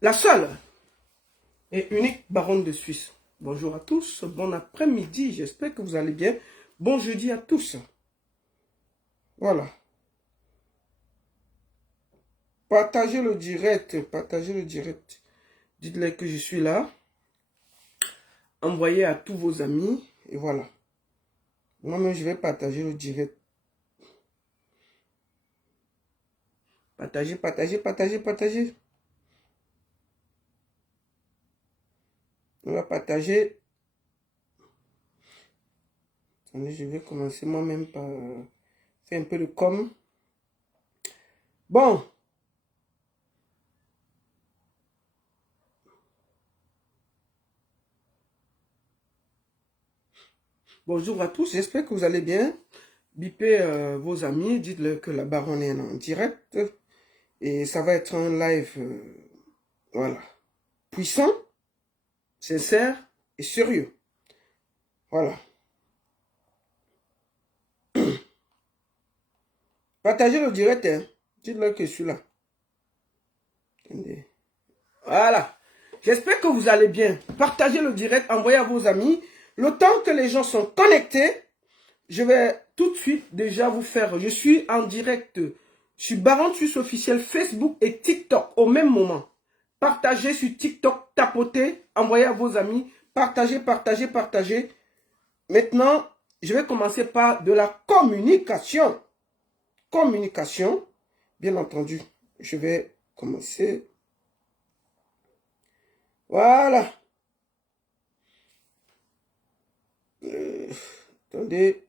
la seule et unique baronne de Suisse. Bonjour à tous, bon après-midi, j'espère que vous allez bien. Bon jeudi à tous. Voilà. Partagez le direct, partagez le direct. Dites-leur que je suis là. Envoyez à tous vos amis et voilà. Moi-même, je vais partager le direct. Partagez, partagez, partagez, partagez. On va partager. Attendez, je vais commencer moi-même par faire un peu de com. Bon. Bonjour à tous, j'espère que vous allez bien. Bipez vos amis, dites-leur que la baronne est en direct. Et ça va être un live, voilà, puissant, sincère et sérieux. Voilà. Partagez le direct, hein. Dites-leur que je suis là. Attendez. Voilà. J'espère que vous allez bien. Partagez le direct, envoyez à vos amis. Le temps que les gens sont connectés, je vais tout de suite déjà vous faire. Je suis en direct. Je suis Baron Suisse officiel Facebook et TikTok au même moment. Partagez sur TikTok, tapotez, envoyez à vos amis. Partagez, partagez, partagez. Maintenant, je vais commencer par de la communication. Communication, bien entendu. Je vais commencer. Voilà. Attendez.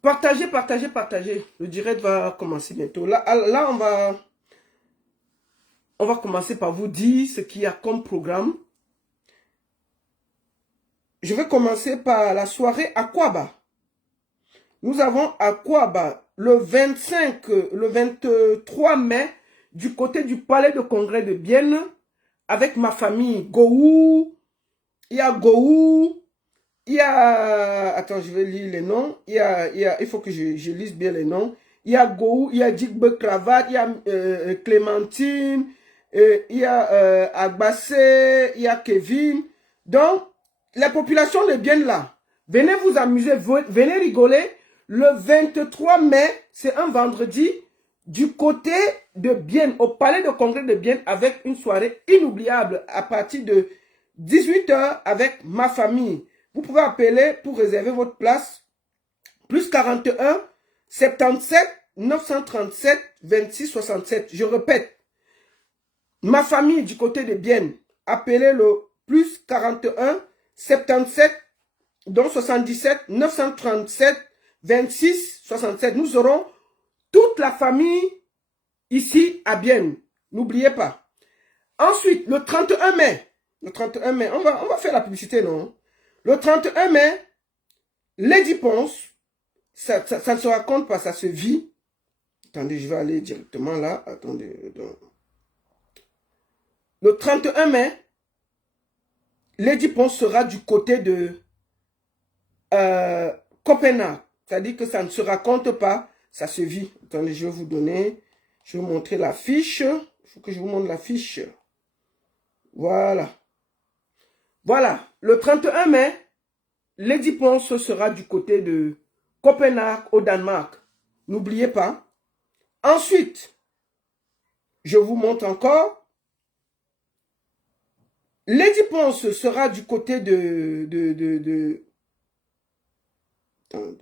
Partagez, partagez, partagez. Le direct va commencer bientôt. Là on va commencer par vous dire ce qu'il y a comme programme. Je vais commencer par la soirée Aquaba. Nous avons Aquaba le 23 mai du côté du palais de congrès de Bienne avec ma famille Gou. Il y a Gou. Il y a, attends, je vais lire les noms. Il faut que je lise bien les noms. Il y a Gou, il y a Djigbe Cravate, il y a Clémentine, il y a Agbassé, il y a Kevin. Donc, la population de Bienne là, venez vous amuser, venez rigoler. Le 23 mai, c'est un vendredi, du côté de Bienne, au palais de congrès de Bienne, avec une soirée inoubliable à partir de 18 h avec ma famille. Vous pouvez appeler pour réserver votre place. Plus 41 77 937 26 67. Je répète. Ma famille du côté de Bienne. Appelez le plus 41 77 donc 77 937 26 67. Nous aurons toute la famille ici à Bienne. N'oubliez pas. Ensuite, le 31 mai. Le 31 mai. On va faire la publicité, non? Le 31 mai, Lady Ponce, ça ne se raconte pas, ça se vit. Attendez, je vais aller directement là. Attendez. Le 31 mai, Lady Ponce sera du côté de Copenhague. C'est-à-dire que ça ne se raconte pas, ça se vit. Attendez, je vais vous donner, je vais vous montrer la fiche. Il faut que je vous montre la fiche. Voilà. Voilà, le 31 mai, Lady Ponce sera du côté de Copenhague au Danemark. N'oubliez pas. Ensuite, je vous montre encore. Lady Ponce sera du côté de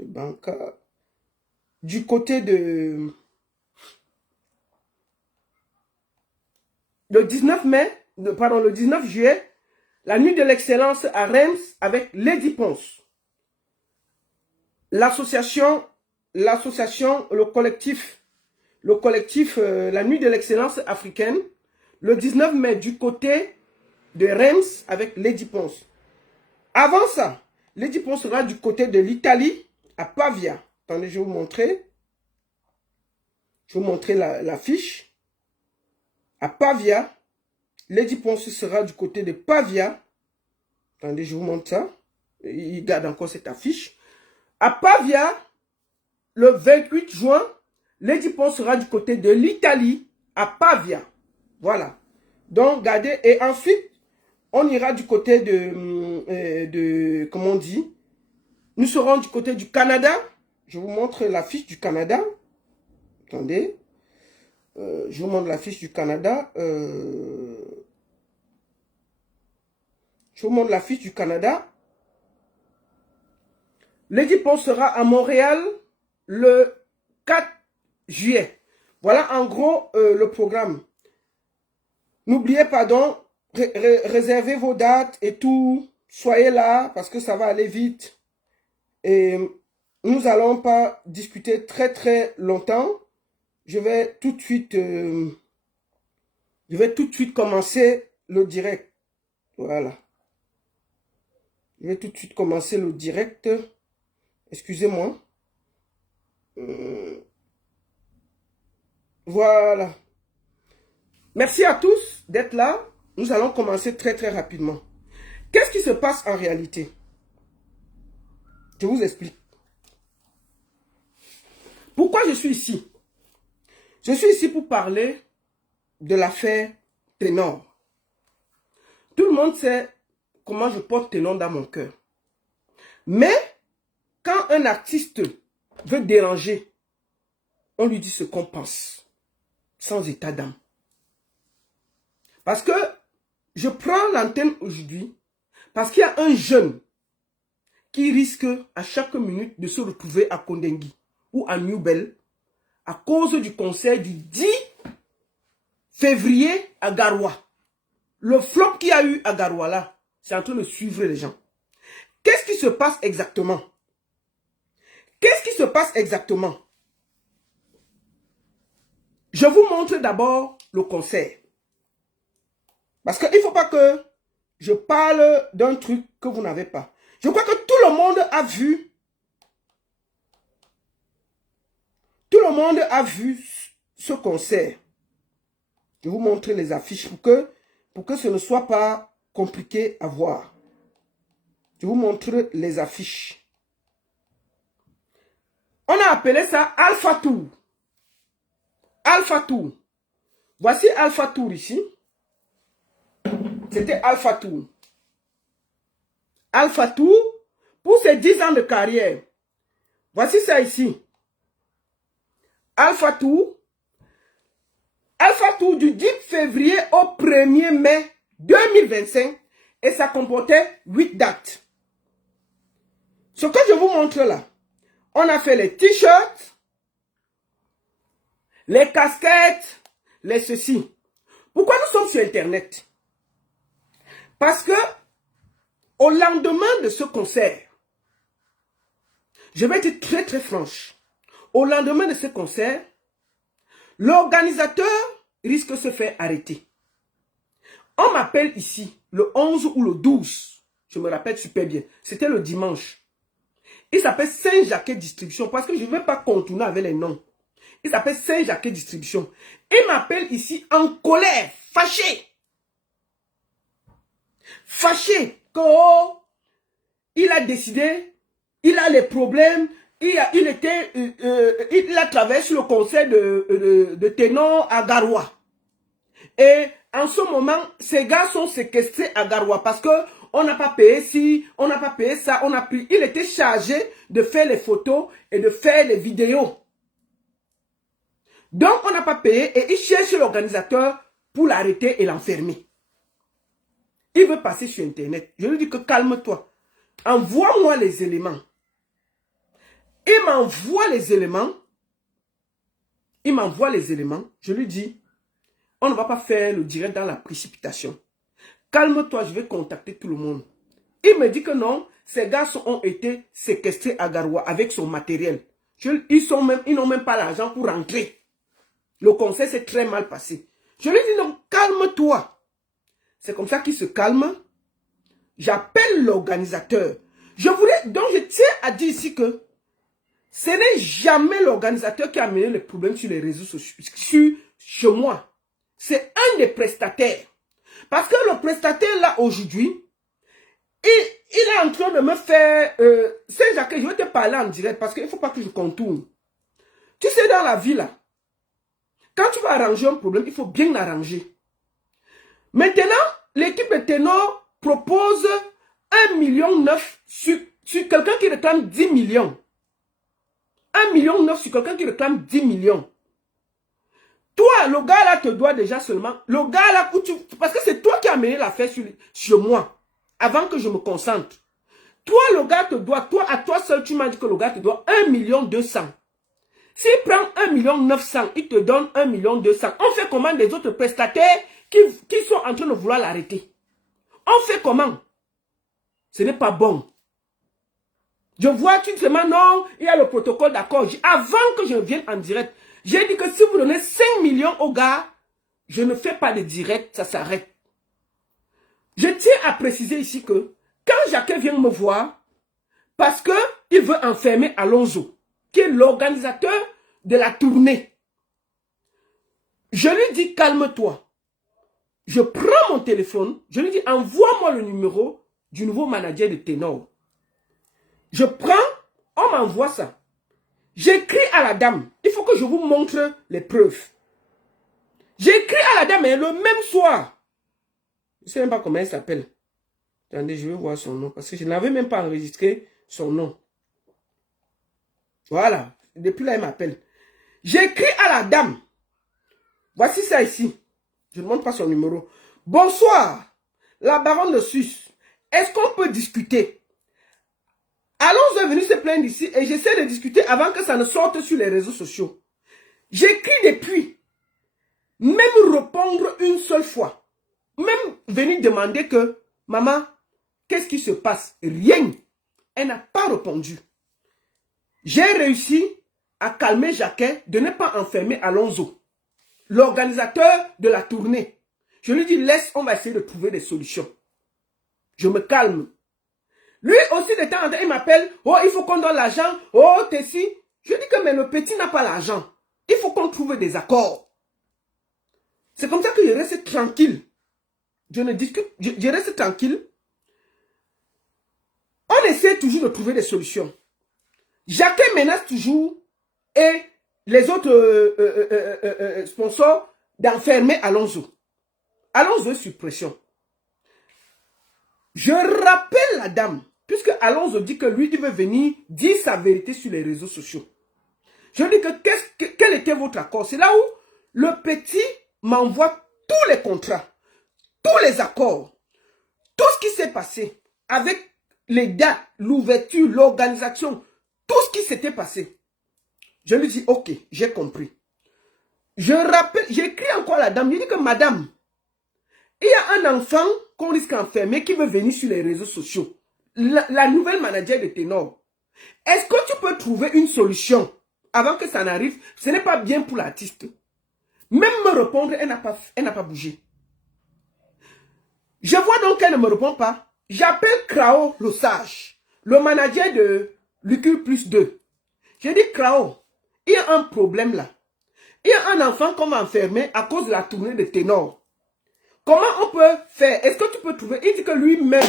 Banca. Du côté de... Le 19 mai, pardon, le 19 juillet, la nuit de l'excellence à Reims avec Lady Ponce. L'association, le collectif, la nuit de l'excellence africaine, le 19 mai du côté de Reims avec Lady Ponce. Avant ça, Lady Ponce sera du côté de l'Italie, à Pavia. Attendez, je vais vous montrer. Je vais vous montrer la fiche. À Pavia, Lady Ponce sera du côté de Pavia. Attendez, je vous montre ça. Il garde encore cette affiche. À Pavia, le 28 juin, Lady Pon sera du côté de l'Italie, à Pavia. Voilà. Donc, regardez. Et ensuite, on ira du côté comment on dit? Nous serons du côté du Canada. Je vous montre l'affiche du Canada. Attendez. Je vous montre l'affiche du Canada. Je vous montre l'affiche du Canada. Lady Pon sera à Montréal le 4 juillet. Voilà en gros le programme. N'oubliez pas donc, réservez vos dates et tout. Soyez là parce que ça va aller vite. Et nous n'allons pas discuter très longtemps. Je vais tout de suite commencer le direct. Voilà. Je vais tout de suite commencer le direct. Excusez-moi. Voilà. Merci à tous d'être là. Nous allons commencer très rapidement. Qu'est-ce qui se passe en réalité? Je vous explique. Pourquoi je suis ici? Je suis ici pour parler de l'affaire Ténor. Tout le monde sait comment je porte Ténor dans mon cœur. Mais, quand un artiste veut déranger, on lui dit ce qu'on pense, sans état d'âme. Parce que je prends l'antenne aujourd'hui, parce qu'il y a un jeune qui risque à chaque minute de se retrouver à Kondengui ou à Newbel à cause du concert du 10 février à Garoua. Le flop qu'il y a eu à Garoua là, c'est en train de suivre les gens. Qu'est-ce qui se passe exactement? Qu'est-ce qui se passe exactement? Je vous montre d'abord le concert. Parce qu'il ne faut pas que je parle d'un truc que vous n'avez pas. Je crois que tout le monde a vu. Tout le monde a vu ce concert. Je vais vous montrer les affiches pour que ce ne soit pas compliqué à voir. Je vous montre les affiches. On a appelé ça Alpha Tour. Alpha Tour. Voici Alpha Tour ici. C'était Alpha Tour. Alpha Tour pour ses 10 ans de carrière. Voici ça ici. Alpha Tour. Alpha Tour du 10 février au 1er mai 2025. Et ça comportait 8 dates. Ce que je vous montre là. On a fait les t-shirts, les casquettes, les ceci. Pourquoi nous sommes sur Internet? Parce que au lendemain de ce concert, je vais être très franche. Au lendemain de ce concert, l'organisateur risque de se faire arrêter. On m'appelle ici le 11 ou le 12. Je me rappelle super bien. C'était le dimanche. Il s'appelle Saint-Jacques Distribution parce que je ne vais pas contourner avec les noms. Il s'appelle Saint-Jacques Distribution. Il m'appelle ici en colère, fâché. Fâché que il a décidé, il a les problèmes, il a travaillé sur le conseil de Ténor à Garoua. Et en ce moment, ces gars sont séquestrés à Garoua parce que on n'a pas payé ci, on n'a pas payé ça, on a pris. Il était chargé de faire les photos et de faire les vidéos. Donc, on n'a pas payé et il cherche l'organisateur pour l'arrêter et l'enfermer. Il veut passer sur Internet. Je lui dis que calme-toi. Envoie-moi les éléments. Il m'envoie les éléments. Il m'envoie les éléments. Je lui dis, on ne va pas faire le direct dans la précipitation. Calme-toi, je vais contacter tout le monde. Il me dit que non, ces gars ont été séquestrés à Garoua avec son matériel. Ils n'ont même pas l'argent pour rentrer. Le concert s'est très mal passé. Je lui dis non, calme-toi. C'est comme ça qu'il se calme. J'appelle l'organisateur. Donc je tiens à dire ici que ce n'est jamais l'organisateur qui a amené les problèmes sur les réseaux sociaux, chez moi. C'est un des prestataires. Parce que le prestataire là aujourd'hui, il est en train de me faire... Saint-Jacques, je vais te parler en direct parce qu'il ne faut pas que je contourne. Tu sais, dans la vie, là, quand tu vas arranger un problème, il faut bien l'arranger. Maintenant, l'équipe de ténor propose 1,9 million sur quelqu'un qui réclame 10 millions. 1,9 million sur quelqu'un qui réclame 10 millions. Toi, le gars là te doit déjà seulement. Le gars là, parce que c'est toi qui as amené l'affaire sur moi. Avant que je me concentre. Toi, le gars te doit. Toi, à toi seul, tu m'as dit que le gars te doit 1,2 million. S'il prend 1,9 million, il te donne 1,2 million. On fait comment des autres prestataires qui sont en train de vouloir l'arrêter? On fait comment? Ce n'est pas bon. Je vois, tu te demandes, non, il y a le protocole d'accord. Avant que je vienne en direct, j'ai dit que si vous donnez 5 millions au gars, je ne fais pas de direct, ça s'arrête. Je tiens à préciser ici que quand Jacques vient me voir, parce qu'il veut enfermer Alonso, qui est l'organisateur de la tournée, je lui dis calme-toi. Je prends mon téléphone, je lui dis envoie-moi le numéro du nouveau manager de ténor. Je prends, on m'envoie ça. J'écris à la dame. Il faut que je vous montre les preuves. J'écris à la dame et le même soir. Je ne sais même pas comment elle s'appelle. Attendez, je vais voir son nom. Parce que je n'avais même pas enregistré son nom. Voilà. Depuis là, elle m'appelle. J'écris à la dame. Voici ça ici. Je ne montre pas son numéro. Bonsoir. La baronne de Suisse. Est-ce qu'on peut discuter? Alonso est venu se plaindre ici et j'essaie de discuter avant que ça ne sorte sur les réseaux sociaux. J'écris depuis. Même répondre une seule fois. Même venir demander que, maman, qu'est-ce qui se passe? Rien. Elle n'a pas répondu. J'ai réussi à calmer Jacquet de ne pas enfermer Alonso, l'organisateur de la tournée. Je lui dis, laisse, on va essayer de trouver des solutions. Je me calme. Lui aussi, de temps en temps, il m'appelle. Oh, il faut qu'on donne l'argent. Oh, Tessie. Je dis que mais le petit n'a pas l'argent. Il faut qu'on trouve des accords. C'est comme ça que je reste tranquille. Je ne discute, je reste tranquille. On essaie toujours de trouver des solutions. Jacquet menace toujours et les autres sponsors d'enfermer Alonso. Alonso est sous pression. Je rappelle la dame. Puisque Alonso dit que lui, il veut venir dire sa vérité sur les réseaux sociaux. Je dis que quel était votre accord? C'est là où le petit m'envoie tous les contrats, tous les accords, tout ce qui s'est passé avec les dates, l'ouverture, l'organisation, tout ce qui s'était passé. Je lui dis, ok, j'ai compris. Je rappelle, j'écris encore à la dame, je dis que madame, il y a un enfant qu'on risque d'enfermer qui veut venir sur les réseaux sociaux. La nouvelle manager de ténor. Est-ce que tu peux trouver une solution avant que ça n'arrive? Ce n'est pas bien pour l'artiste. Même me répondre, elle n'a pas bougé. Je vois donc qu'elle ne me répond pas. J'appelle Krao, le sage, le manager de l'UQ+2. Je dis, Krao, il y a un problème là. Il y a un enfant qu'on va enfermer à cause de la tournée de ténor. Comment on peut faire? Est-ce que tu peux trouver? Il dit que lui-même,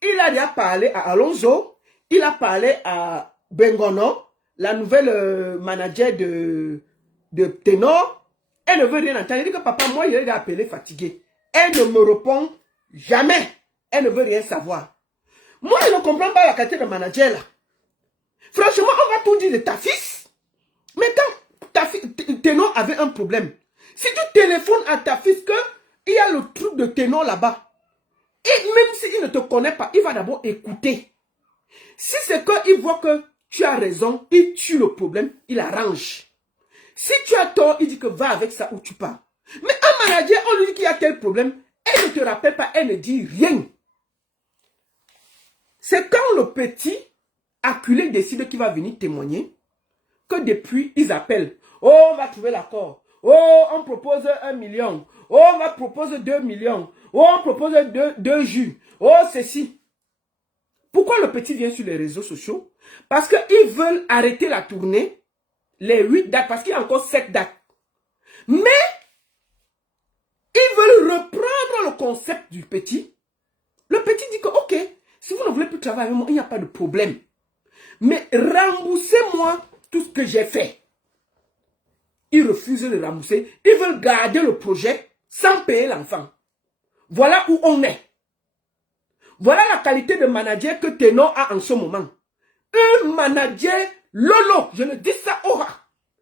il a déjà parlé à Alonso, il a parlé à Bengono, la nouvelle manager de ténor. Elle ne veut rien entendre. Elle dit que papa, moi, il est appelé fatigué. Elle ne me répond jamais. Elle ne veut rien savoir. Moi, je ne comprends pas la qualité de manager là. Franchement, on va tout dire de ta fils. Mais quand ténor avait un problème, si tu téléphones à ta fils qu'il y a le truc de ténor là-bas, et même s'il ne te connaît pas, il va d'abord écouter. Si c'est qu'il voit que tu as raison, il tue le problème, il arrange. Si tu as tort, il dit que va avec ça où tu pars. Mais un manager, on lui dit qu'il y a tel problème, elle ne te rappelle pas, elle ne dit rien. C'est quand le petit acculé décide qu'il va venir témoigner, que depuis, ils appellent. Oh, on va trouver l'accord. Oh, on propose 1 million. Oh, on va proposer 2 millions. Oh, on propose 2 jus. Oh, ceci. Pourquoi le petit vient sur les réseaux sociaux? Parce qu'ils veulent arrêter la tournée, les 8 dates, parce qu'il y a encore 7 dates. Mais, ils veulent reprendre le concept du petit. Le petit dit que, ok, si vous ne voulez plus travailler avec moi, il n'y a pas de problème. Mais remboursez-moi tout ce que j'ai fait. Ils refusent de rembourser. Ils veulent garder le projet sans payer l'enfant. Voilà où on est. Voilà la qualité de manager que Ténor a en ce moment. Un manager lolo. Je le dis ça aura.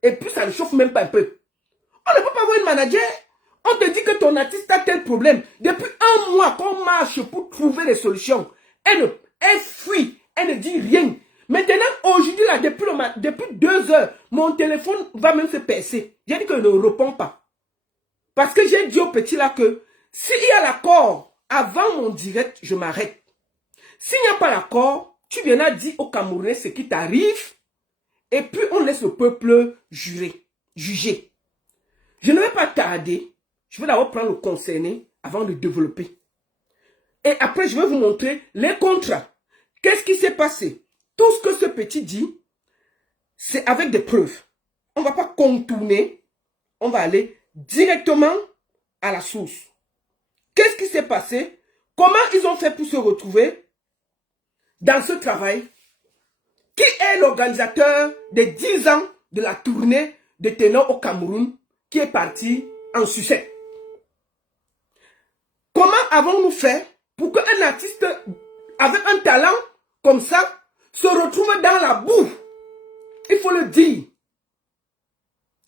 Et puis ça ne chauffe même pas un peu. On ne peut pas avoir un manager. On te dit que ton artiste a tel problème. Depuis un mois qu'on marche pour trouver des solutions. Elle fuit. Elle ne dit rien. Maintenant, aujourd'hui, là, depuis 2 heures, mon téléphone va même se percer. J'ai dit que je ne réponds pas. Parce que j'ai dit au petit là que s'il y a l'accord avant mon direct, je m'arrête. S'il n'y a pas l'accord, tu viendras dire aux Camerounais ce qui t'arrive. Et puis on laisse le peuple juger. Je ne vais pas tarder. Je vais d'abord prendre le concerné avant de développer. Et après, je vais vous montrer les contrats. Qu'est-ce qui s'est passé? Tout ce que ce petit dit, c'est avec des preuves. On ne va pas contourner. On va aller directement à la source. Qu'est-ce qui s'est passé? Comment ils ont fait pour se retrouver dans ce travail? Qui est l'organisateur des 10 ans de la tournée de Ténor au Cameroun qui est parti en sucette? Comment avons-nous fait pour qu'un artiste avec un talent comme ça se retrouve dans la boue? Il faut le dire.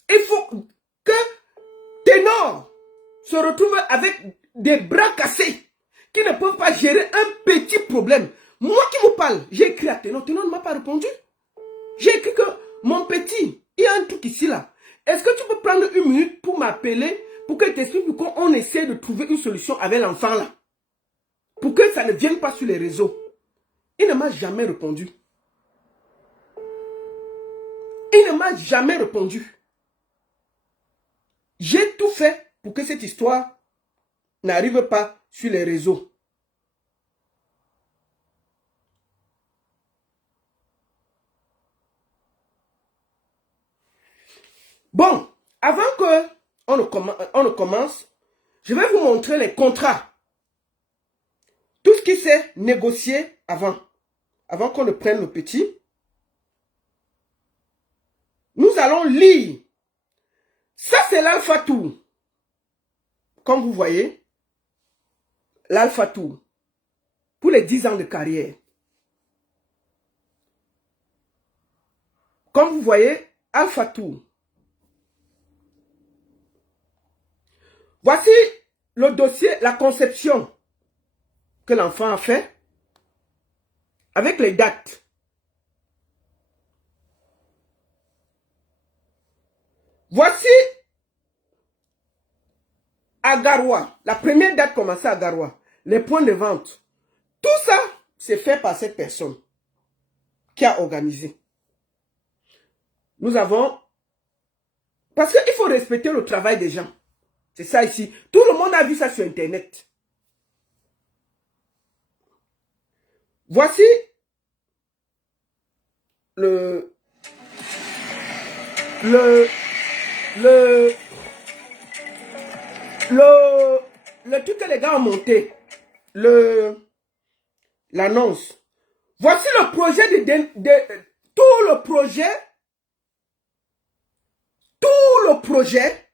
Il faut que Ténor se retrouve avec des bras cassés qui ne peuvent pas gérer un petit problème. Moi qui vous parle, j'ai écrit à Ténor. Ténor ne m'a pas répondu. J'ai écrit que mon petit, il y a un truc ici là. Est-ce que tu peux prendre 1 minute pour m'appeler pour que je t'explique pourquoi on essaie de trouver une solution avec l'enfant là? Pour que ça ne vienne pas sur les réseaux. Il ne m'a jamais répondu. Il ne m'a jamais répondu. J'ai tout fait pour que cette histoire n'arrive pas sur les réseaux. Bon, avant qu'on ne commence, je vais vous montrer les contrats. Tout ce qui s'est négocié avant qu'on ne prenne le petit. Nous allons lire. Ça, c'est l'Alpha Tour. Comme vous voyez, l'Alpha Tour. Pour les 10 ans de carrière. Comme vous voyez, Alpha Tour. Voici le dossier, la conception que l'enfant a fait avec les dates. Voici à Garoua. La première date commençait à Garoua. Les points de vente. Tout ça, c'est fait par cette personne qui a organisé. Nous avons... Parce qu'il faut respecter le travail des gens. C'est ça ici. Tout le monde a vu ça sur Internet. Voici le truc que les gars ont monté. L'annonce. Voici le projet tout le projet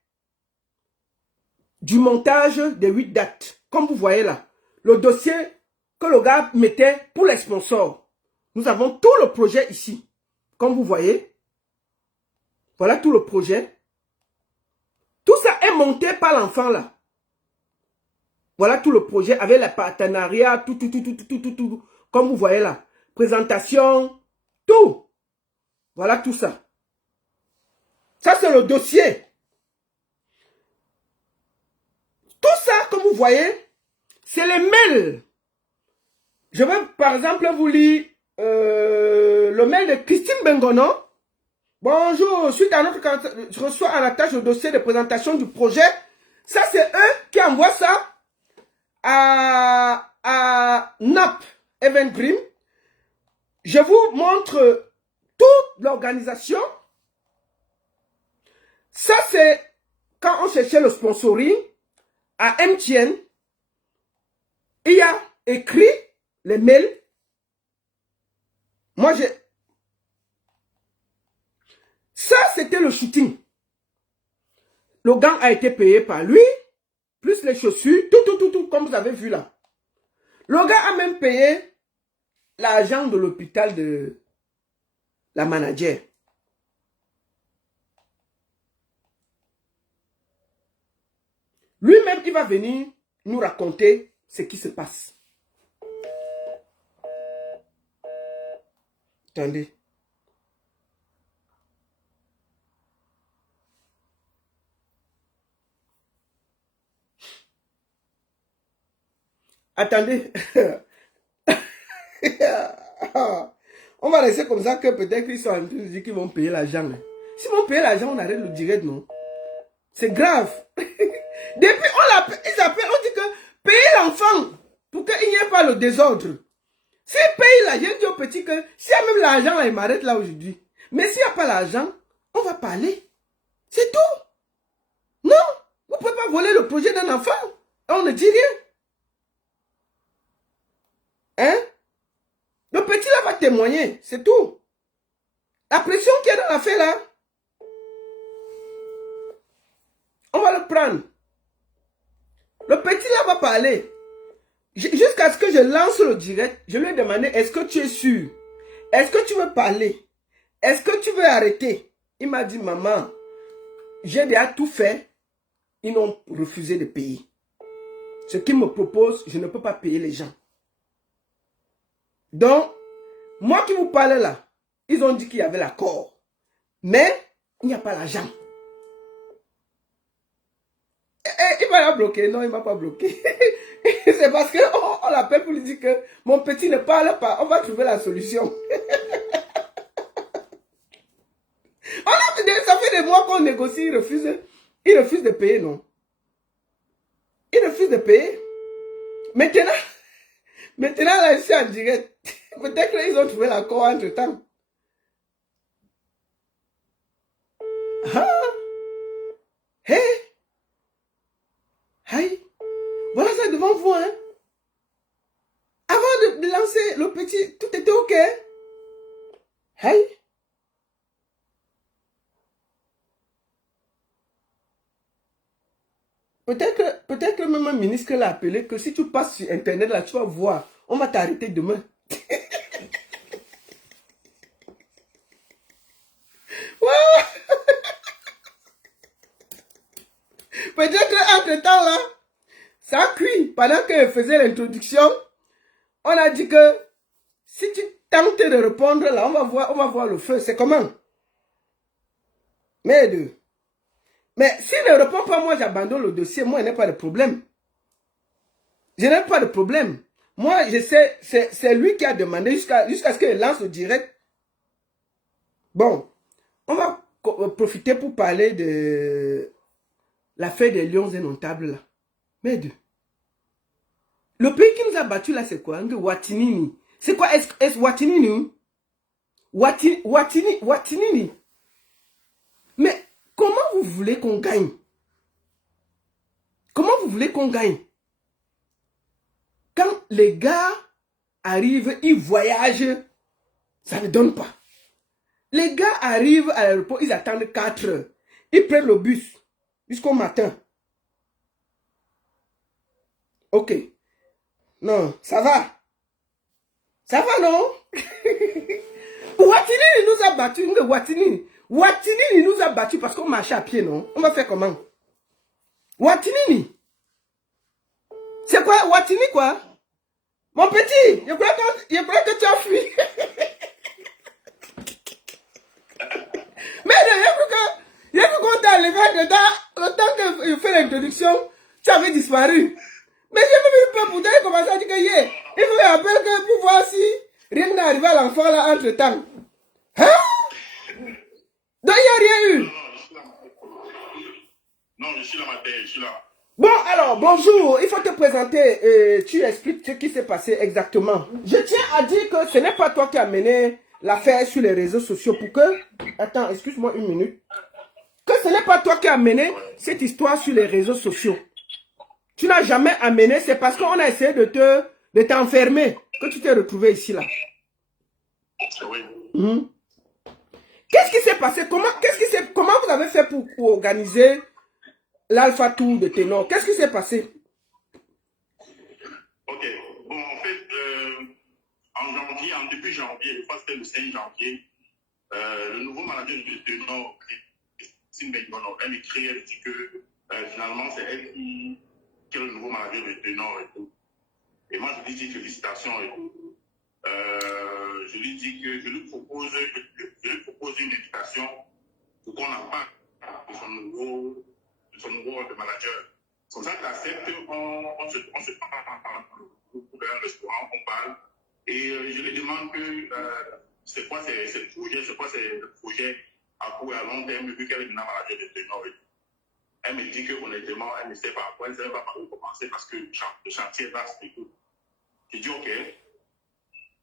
du montage des 8 dates. Comme vous voyez là. Le dossier que le gars mettait pour les sponsors. Nous avons tout le projet ici. Comme vous voyez. Voilà tout le projet. Tout ça est monté par l'enfant là. Voilà tout le projet avec les partenariats, tout. Comme vous voyez là. Présentation, tout. Voilà tout ça. Ça, c'est le dossier. Tout ça, comme vous voyez, c'est les mails. Je vais, par exemple, vous lire le mail de Christine Bengono. Bonjour, suite à notre candidature, je reçois à la tâche le dossier de présentation du projet. Ça, c'est eux qui envoient ça à NAP Event Dream. Je vous montre toute l'organisation. Ça, c'est quand on cherchait le sponsoring à MTN. Il y a écrit les mails. Moi, j'ai... Ça, c'était le shooting. Le gant a été payé par lui, plus les chaussures, tout, comme vous avez vu là. Le gars a même payé l'agent de l'hôpital de la manager. Lui-même, il va venir nous raconter ce qui se passe. Attendez. Attendez. On va laisser comme ça que peut-être qu'ils sont en train de dire qu'ils vont payer l'argent. S'ils vont payer l'argent, on arrête le direct, non? C'est grave. Depuis, ils appellent, on dit que payer l'enfant pour qu'il n'y ait pas le désordre. S'ils payent l'argent, je dis au petit que s'il y a même l'argent, là, il m'arrête là aujourd'hui. Mais s'il n'y a pas l'argent, on va parler. C'est tout. Non, vous ne pouvez pas voler le projet d'un enfant. On ne dit rien. Hein? Le petit là va témoigner, c'est tout. La pression qu'il y a dans l'affaire là, on va le prendre. Le petit là va parler. Jusqu'à ce que je lance le direct, je lui ai demandé, est-ce que tu es sûr? Est-ce que tu veux parler? Est-ce que tu veux arrêter? Il m'a dit, maman, j'ai déjà tout fait. Ils n'ont refusé de payer. Ce qu'ils me proposent, je ne peux pas payer les gens. Donc, moi qui vous parle là, ils ont dit qu'il y avait l'accord. Mais, il n'y a pas l'argent. Il m'a bloqué. Non, il ne m'a pas bloqué. C'est parce qu'on l'appelle pour lui dire que mon petit ne parle pas. On va trouver la solution. Ça fait des mois qu'on négocie. Il refuse de payer, non. Il refuse de payer. Maintenant là, je suis en direct. Peut-être qu'ils ont trouvé l'accord entre temps. Ah! Hé! Hey! Voilà ça devant vous, hein? Avant de lancer le petit, tout était OK. Hey! Peut-être que même un ministre l'a appelé que si tu passes sur Internet, là, tu vas voir. On va t'arrêter demain. Peut-être entre-temps, là, ça a cuit. Pendant qu'elle faisait l'introduction, on a dit que si tu tentes de répondre, là, on va voir le feu. C'est comment? Mais s'il ne répond pas, moi, j'abandonne le dossier. Moi, il n'y a pas de problème. Je n'ai pas de problème. Moi, je sais, c'est lui qui a demandé jusqu'à ce qu'il lance le direct. Bon, on va profiter pour parler de l'affaire des lions indomptables là. Mais le pays qui nous a battu là, c'est quoi? Watinini. C'est quoi? Est-ce Watinini? Watinini. Mais comment vous voulez qu'on gagne? Comment vous voulez qu'on gagne? Quand les gars arrivent, ils voyagent, ça ne donne pas. Les gars arrivent à l'aéroport, ils attendent 4 heures. Ils prennent le bus jusqu'au matin. Ok. Non, ça va. Ça va, non? Watinini nous a battus. Watinini nous a battus parce qu'on marchait à pied, non? On va faire comment? Watinini. C'est quoi? Watini quoi? Mon petit, je crois que tu as fui. Mais il y a qu'on t'a enlevé dedans, le temps qu'il fait l'introduction, tu avais disparu. Mais j'ai même eu peur pour t'aller commencer à dire que il faut appeler que pour voir si rien n'est arrivé à l'enfant là entre temps. Hein? Donc il n'y a rien eu. Non, je suis là, ma tête, je suis là. Bon, alors, bonjour. Il faut te présenter. Tu expliques ce qui s'est passé exactement. Je tiens à dire que ce n'est pas toi qui as mené l'affaire sur les réseaux sociaux pour que... Attends, excuse-moi une minute. Que ce n'est pas toi qui as mené cette histoire sur les réseaux sociaux. Tu n'as jamais amené, c'est parce qu'on a essayé de t'enfermer que tu t'es retrouvé ici, là. Oui. Qu'est-ce qui s'est passé? Comment vous avez fait pour organiser l'Alpha Tour de Ténor. Qu'est-ce qui s'est passé? Ok. Bon, en fait, en janvier, en début janvier, je crois que c'était le 5 janvier, le nouveau manager de Ténor, Christine Bengono, elle m'écrit, elle dit que finalement, c'est elle qui est le nouveau manager de Ténor et tout. Et moi, je lui dis félicitations et tout. Je lui dis que je lui propose une invitation pour qu'on en parle de son nouveau rôle de manager. Comme ça, tu acceptes, on se parle pour un restaurant, on parle. Et je lui demande que c'est quoi ces projets, c'est quoi ces projets à court et à long terme, vu qu'elle est maintenant manager de Ténor. Elle me dit que honnêtement, elle ne sait pas, elle ne sait pas par où commencer parce que le chantier est vaste et tout. Je dis OK.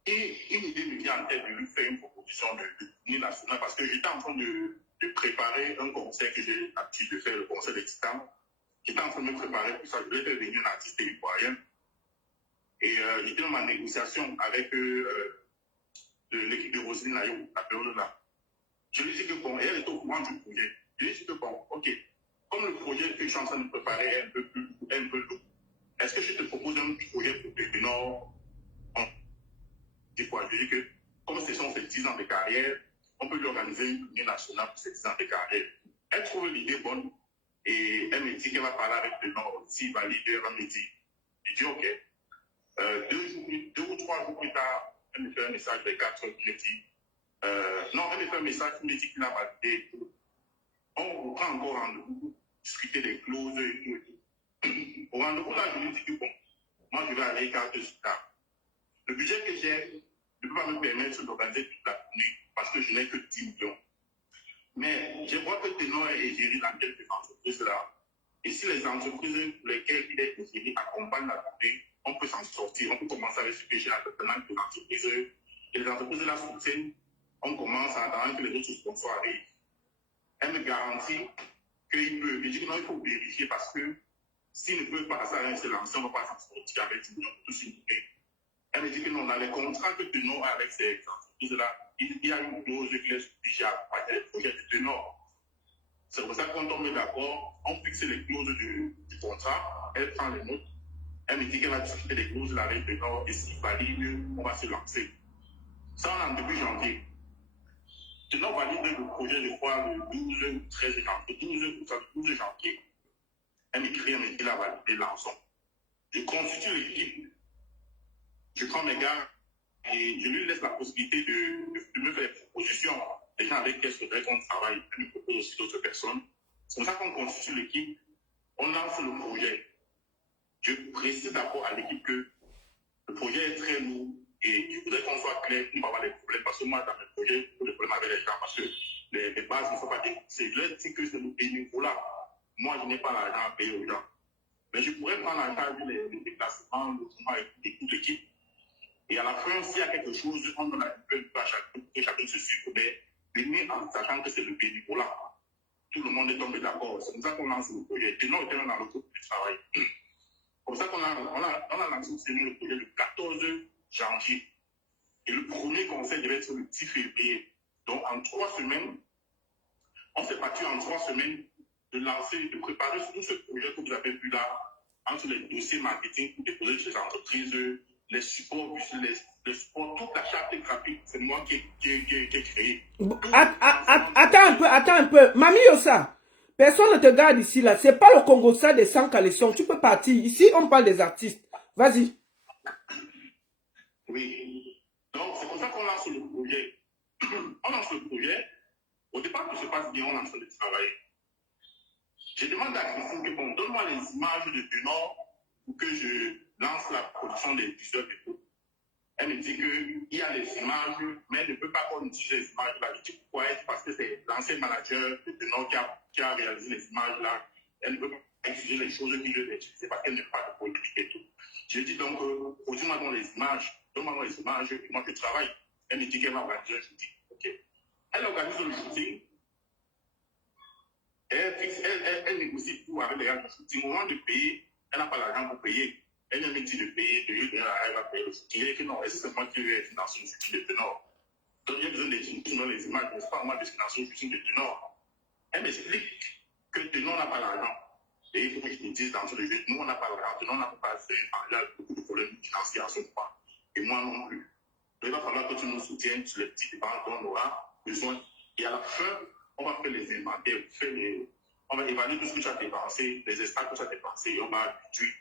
Et une idée me vient en tête de lui faire une proposition de tournée nationale parce que j'étais en train de préparer un concert que j'ai l'habitude de faire, le concert des Titans. J'étais en train de me préparer pour ça. Je voulais faire venir un artiste ivoirien. Et j'étais dans ma négociation avec l'équipe de Roselyne Nayo, la période là. Je lui ai dit que bon, et elle était au courant du projet. Je lui ai dit que bon, OK, comme le projet que je suis en train de préparer est un peu lourd, est-ce que je te propose un projet pour que le Nord je dis que, comme ce sont ces 10 ans de carrière, on peut lui organiser une tournée nationale pour ces 10 ans de carrière. Elle trouve l'idée bonne et elle me dit qu'elle va parler avec le Nord. S'il valide, elle va me dire. Je dis OK. 2 ou 3 jours plus tard, elle me fait un message de 4 heures qui me dit non, elle me fait un message qui me dit qu'il a validé. On reprend encore rendez-vous, discuter des clauses et tout. Au rendez-vous là, je lui dis que bon, moi je vais aller écarter ce cas. Le budget que j'ai ne peut pas me permettre d'organiser toute la tournée parce que je n'ai que 10 millions. Mais je vois que Ténor est géré dans quelques entreprises là. Et si les entreprises pour lesquelles il est géré accompagnent la tournée, on peut s'en sortir. On peut commencer avec ce que j'ai maintenant que l'entreprise. Et les entreprises là soutiennent. On commence à attendre que les autres sponsors arrivent. Elle me garantit qu'il peut. Je dis que non, il faut vérifier parce que s'il ne peut pas se lancer, on ne va pas s'en sortir avec 10 millions pour tout signer. Elle me dit que non, dans les contrats que Ténor a avec ces entreprises-là, il y a une clause qui laisse déjà à les projets de Ténor. C'est pour ça que quand on met d'accord, on fixe les clauses du contrat, elle prend les notes, elle me dit qu'elle va discuter des clauses là avec Ténor et s'il valide, on va se lancer. Ça, on est en début janvier. Ténor valide le projet, je crois, le 12 ou 13 janvier, 12 janvier. Elle m'écrit, elle me dit, la validé, lançons. Je constitue l'équipe. Je prends mes gars et je lui laisse la possibilité de me faire des propositions. Les gens avec qui je voudrais qu'on travaille, elle me propose aussi d'autres personnes. C'est comme ça qu'on constitue l'équipe, on lance le projet. Je précise d'abord à l'équipe que le projet est très lourd et il faudrait qu'on soit clair pour ne pas avoir des problèmes. Parce que moi, dans mes projets, j'ai des problèmes avec les gens parce que les bases ne sont pas découpées. Je leur dis que c'est le bénévolat. Moi, je n'ai pas l'argent à payer aux gens. Mais je pourrais prendre en charge les déplacements, le mouvement et toute l'équipe. Et à la fin, s'il y a quelque chose, on donne un peu à chacun, que chacun se suive, mais venir en sachant que c'est le bénévolat. Tout le monde est tombé d'accord. C'est comme ça qu'on lance le projet. Et nous, on était dans le groupe de travail. Comme ça qu'on a lancé le projet le 14 janvier. Et le premier conseil devait être le 10 février. Donc, en 3 semaines, on s'est battu en 3 semaines de lancer, de préparer tout ce projet que vous avez vu là, entre les dossiers marketing pour déposer chez les entreprises, les supports, les supports, toute la charte graphique, c'est moi qui ai créé. Attends un peu. Mami Yossa, personne ne te garde ici là. C'est pas le Congo ça des 100 collections. Tu peux partir. Ici, on parle des artistes. Vas-y. Oui. Donc, c'est comme ça qu'on lance le projet. On lance le projet. Au départ, tout se passe bien, on est en train de travailler. Je demande à Christine que, bon, donne-moi les images de Ténor pour que je lance la production des t-shirts et tout. Elle me dit qu'il y a les images, mais elle ne peut pas qu'on utilise les images là. Je dis pourquoi? Parce que c'est l'ancien manager de Ténor qui a réalisé les images là. Elle ne peut pas utiliser les choses qu'il veut utiliser parce qu'elle n'a pas de politique et tout. Je lui dis donc, produis-moi donc les images, donne-moi les images, et moi je travaille. Elle me dit qu'elle va organiser un shooting. Ok. Elle organise le shooting. Elle négocie tout avec les gars du shooting. Au moment de payer, elle n'a pas l'argent pour payer. Elle me dit de payer, elle va payer le shooting. Elle dit que non, est-ce que c'est moi qui vais financer le shooting de Ténor? Donc j'ai besoin des shooting dans les images, mais ce n'est pas moi de financer le shooting de Ténor. Elle m'explique que Ténor n'a pas l'argent. Et il faut que je te dise dans le jeu, nous, on n'a pas l'argent, on n'a pas assez, il y a beaucoup de problèmes financiers à ce moment. Et moi non plus. Donc, il va falloir que tu nous soutiennes sur les petits dépenses dont on aura besoin. Et à la fin, on va faire les inventaires, on va évaluer tout ce que tu as dépensé, les extras que tu as dépensés, et on va réduire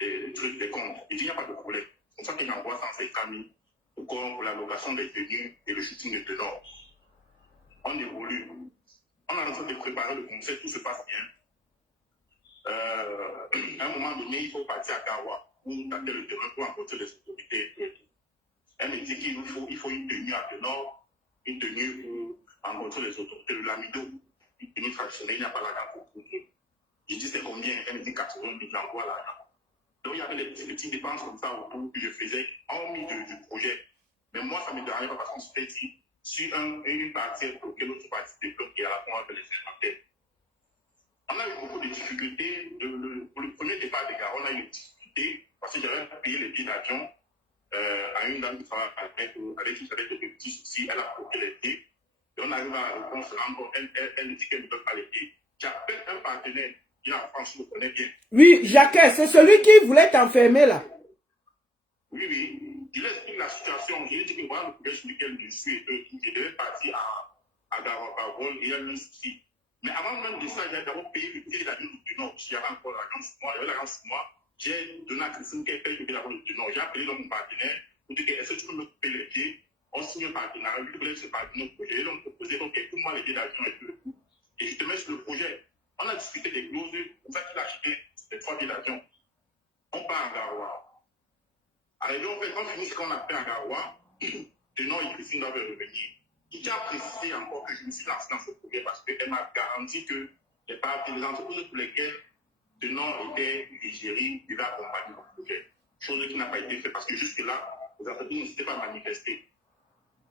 les trucs, les comptes. Il n'y a pas de problème. C'est pour ça qu'il envoie 150 000 pour la location des tenues et le shooting de tenors. On évolue. On est en train de préparer le concert, tout se passe bien. À un moment donné, il faut partir à Gawa pour tâter le terrain pour rencontrer les autorités. Elle me dit qu'il faut une tenue à tenor, une tenue pour rencontrer les autorités de l'Amido, une tenue traditionnelle, il n'y a pas l'argent pour tout. Je dis c'est combien? Elle me dit 80 000, j'envoie l'argent. Donc il y avait les petites dépenses comme ça autour que je faisais, hormis du projet. Mais moi, ça ne me dérangeait pas parce qu'on s'était dit, sur une partie est bloquée, l'autre partie est bloquée, et à la fin, on va les inventaires. On a eu beaucoup de difficultés. Pour le premier départ des gars, on a eu des difficultés parce que j'avais payé les billets d'avion à une dame qui travaille avec qui j'avais des petits soucis. Elle a bloqué les billets. Et on arrive à la réponse, elle dit qu'elle ne peut pas les billets. J'appelle un partenaire qui en France, je le connais bien. Oui, Jacques, c'est celui qui voulait t'enfermer là. Oui, oui. Je lui explique la situation. Je lui dis que voilà le projet sur lequel je suis. Je devais partir à Garoua-Parole et il y a eu un souci. Mais avant même de ça, j'ai d'abord payé le billet d'avion du Nord. Il y avait encore l'argent sur moi. Il y avait l'argent sur moi. J'ai donné à Christine qui a payé le billet d'avion du Nord. J'ai appelé mon partenaire pour dire est-ce que tu peux me couper les billets? On signe un partenariat. Lui voulait se partenaire au projet. Et donc, proposé, OK, pour moi, les billets d'avion et tout. Et je te mets sur le projet. On a discuté des clauses. C'est pour ça qu'il a acheté les 3 billets d'avion. On part à Garoua. Arrivé, on finit ce qu'on a fait à Garoua. De Nord et Christine doivent revenir. Il a précisé encore que je me suis lancé dans ce projet parce qu'elle m'a garanti que les entreprises pour lesquelles de Nord était l'Algérie devaient accompagner le projet. Chose qui n'a pas été faite parce que jusque-là, les entreprises ne s'étaient pas manifestées.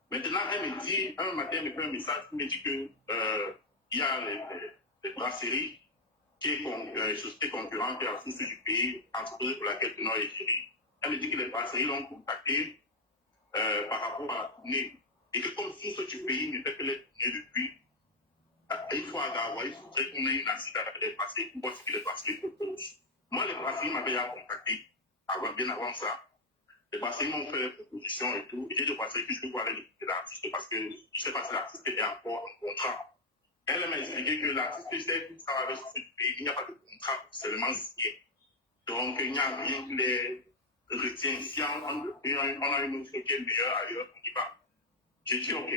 Maintenant, elle me dit, un matin, elle me fait un message qui me dit qu'il y a les brasseries qui est une société concurrente et la source du pays, entreprise pour laquelle de Nord et l'Algérie. Elle me dit que les brasseries l'ont contacté par rapport à la tournée. Et que comme source du pays ne fait que les tournées depuis, il faut à Garoua, il faudrait qu'on ait une assise avec les brasseries pour voir ce que les brasseries proposent. Moi, les brasseries m'avaient contacté bien avant ça. Les brasseries m'ont fait des propositions et tout. Et j'ai des brasseries que je peux voir avec l'artiste parce que je ne sais pas si l'artiste est encore en contrat. Elle m'a expliqué que l'artiste qui travaille sur ce pays, il n'y a pas de contrat seulement signé. Donc, il n'y a rien qui les retient. Si on a une autre qui est meilleure ailleurs, on y va. J'ai dit OK.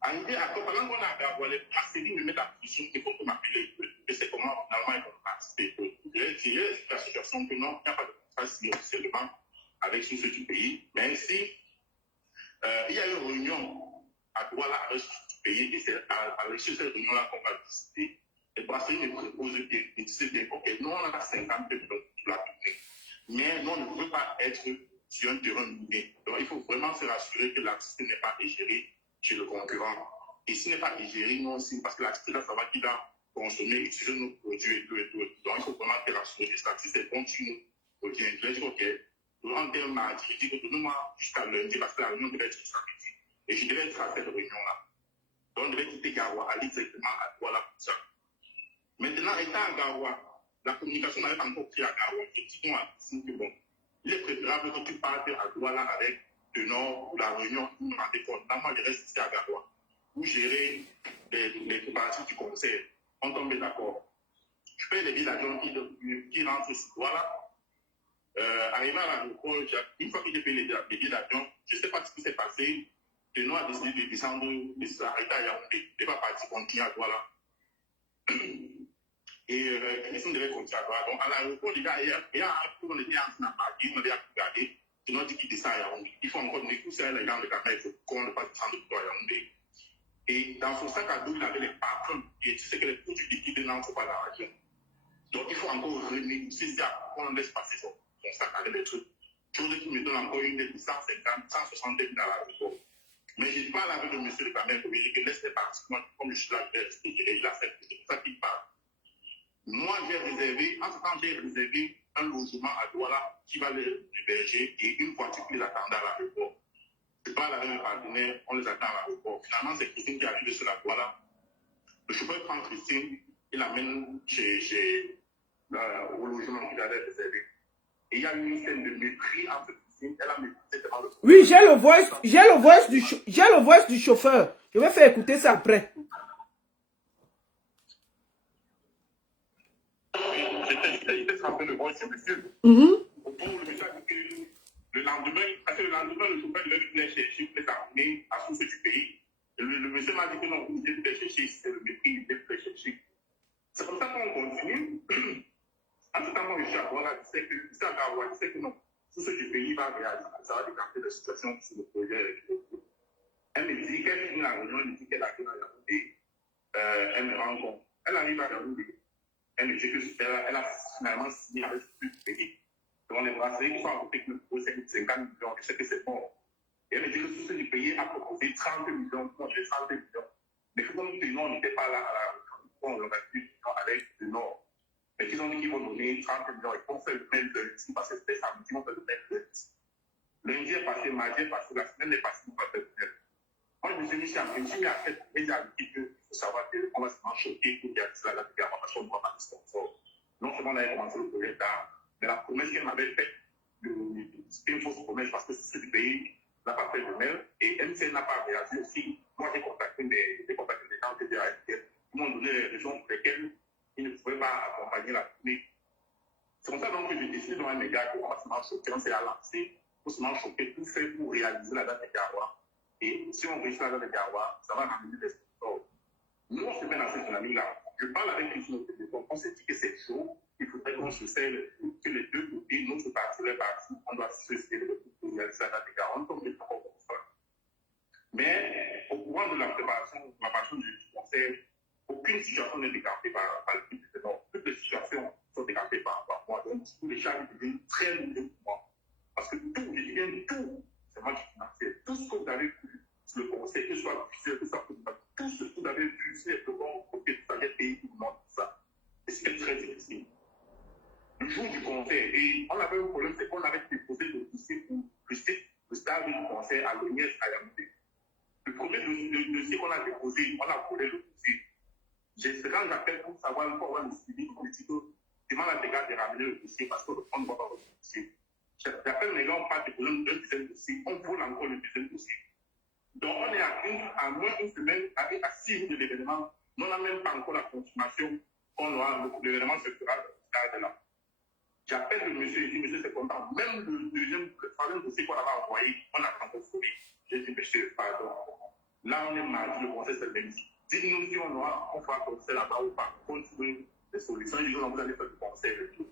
Arrivé à quand pendant qu'on a Garoua, les brasseries me mettent à pression, il faut qu'on m'appelle. Et c'est comment finalement ils vont participer. J'ai la situation que non, il n'y a pas de contrat signé officiellement avec ceux du pays. Mais si il y a eu une réunion à Douala avec ceux du pays, et c'est à l'issue de cette réunion-là qu'on va discuter. Les brasseries me proposent de discuter. OK, nous on a 50 personnes sur la tournée. Mais nous, on ne veut pas être sur un terrain miné. Donc, il faut vraiment se rassurer que l'artiste n'est pas égéré chez le concurrent. Et s'il n'est pas égéré, nous aussi, parce que l'artiste, là, ça va qu'il a consommé, utiliser nos produits et tout et tout. Donc, il faut vraiment se rassurer que l'artiste est bon sur nos produits. Je vais dire, OK, en termes mardi, je dis que donne-moi jusqu'à lundi, parce que la réunion devait être jusqu'à midi. Et je devais être à cette réunion-là. Donc, je devais quitter Garoua, aller directement à Douala pour ça. Maintenant, étant à Garoua, la communication n'avait pas encore pris à Garoua. Dis-moi, c'est bon. Il est préférable que tu partes à Douala avec le Nord, la réunion, ou en décor. Moi, je reste ici à Garoua, pour gérer les préparatifs du concert. On tombe d'accord. Je paye les billets d'avion qui rentrent sur Douala. Arrivé à l'aéroport, une fois que j'ai payé les billets d'avion, je ne sais pas ce qui s'est passé. Le Nord a décidé de descendre, de s'arrêter à Yaoundé. Il n'est pas parti continuer à Douala. Et Christine devait continuer à Douala. Donc, à l'aéroport, les gars, il y a un coup, on était en train de partir, on avait regardé. Ils ont dit qu'il descend à Yaoundé. Il faut encore négocier avec les gens de Ghana, il faut qu'on ne pas descendre de Yaoundé. Et dans son sac à dos, il avait les parfums. Et tu sais que les produits liquides n'entrent pas dans la région. Donc, il faut encore renégocier ça, qu'on laisse passer son sac avec les trucs. Chose qui me donne encore une dette de 150, 160 dettes dans l'aéroport. Mais je parle avec le monsieur de Ghana, il dit que laisse les parties. Moi, comme je suis là, je vais rester, il a fait. C'est pour ça qu'il parle. Moi, j'ai réservé, en ce temps, j'ai réservé un logement à Douala qui va l'héberger et une voiture qui les attendait à l'aéroport. Je parle avec mes partenaires, on les attend à l'aéroport. Finalement, c'est Christine qui est arrivée sur la Douala. Le chauffeur prend Christine, il l'amène chez au logement que j'avais réservé. Et il y a eu une scène de mépris entre piscine. Elle a méprisé devant le chauffeur. Oui, j'ai le voice du chauffeur. Je vais faire écouter ça après. J'étais frappé le voice, monsieur. Au point où le monsieur a dit que le lendemain, parce que le lendemain, le chauffeur devait venir chercher les armées à source du pays. Le monsieur m'a dit que non, vous devez chercher, c'est le mépris, il devait chercher. C'est comme ça qu'on continue. En tout cas, moi, je suis à Douala, je sais que non, tout ce du pays va réaliser, ça va décanter la situation sur le projet. Elle me dit qu'elle finit la réunion, elle me dit qu'elle arrive à Yaoundé, elle me rend compte. Elle arrive à Yaoundé, elle me dit qu'elle a finalement signé avec tout le pays. Donc, les brasseries qui sont à côté de nous, c'est 50 millions, je sais que c'est bon. Et elle me dit que tout ce du pays a proposé 30 millions, moi j'ai 30 millions. Mais comme le Nord n'était pas là à la réunion, on a dit avec le Nord. Mais ils ont dit qu'ils vont donner 30 millions. Ils vont faire le même lundi parce que c'était samedi, ils vont faire le même lundi. Lundi est passé, mardi est passé, la semaine est passée, on va faire le même. Moi, je me suis mis à faire il y a dit qu'il faut savoir qu'on va se choquer pour dire que c'est la date parce qu'on ne voit pas de sponsor. Non seulement on avait commencé le projet tard, mais la promesse qu'elle m'avait faite, c'était une fausse promesse parce que c'est du pays n'a pas fait de mail et MCN n'a pas réagi aussi. Moi, j'ai contacté des gens qui m'ont donné les raisons pour lesquelles ils ne pouvaient pas accompagner la tournée. C'est comme ça donc que j'ai décidé dans un média qu'on va se choquer, on s'est lancé pour se choquer, tout fait pour réaliser la date de Garoua. Et si on réussit la date de Garoua, ça va ramener des sponsors. Nous, on se met dans cette dynamique-là. Je parle avec les gens au téléphone, on s'est dit que c'est chaud, il faudrait qu'on se serre que les deux côtés, notre parti, les partis, on doit se serrer pour réaliser la date de Garoua. On tombe des comme ça. Mais au courant de la préparation du conseil, aucune situation n'est décantée par l'équipe de Nord. Toutes les situations sont décantées par moi. Donc, tous les charges deviennent très lourds pour moi. Parce que tout, je dis bien tout, c'est moi qui finançais. Tout ce que vous avez vu sur le conseil, que ce soit officiel, que ce soit tout ce que vous avez vu, c'est le bon côté, vous avez payé tout le monde, tout ça. Et c'était très difficile. Le jour du conseil, et on avait un problème, c'est qu'on avait déposé le dossier pour le stade du conseil à l'ONIS à Yaoundé. Le premier dossier qu'on a déposé, on a volé le dossier. Quand j'appelle pour savoir pour avoir le suivi politique, je demande à des gars de ramener le dossier parce qu'on ne voit pas le dossier. J'appelle les gars, on parle de problème d'un deuxième dossier, on vole encore le deuxième dossier. Donc on est à moins d'une semaine, à 6 jours de l'événement, on n'a même pas encore la confirmation qu'on aura, l'événement se fera dans ce stade-là. J'appelle le monsieur, je dis, monsieur, c'est content. Même le troisième dossier qu'on avait envoyé, on a encore trouvé. J'ai dit, monsieur, pardon. Là, on est mardi, le conseil, c'est le lundi. Dites-nous si on fera un conseil là-bas ou pas. On trouve des solutions. Je dis, vous allez faire du conseil et tout.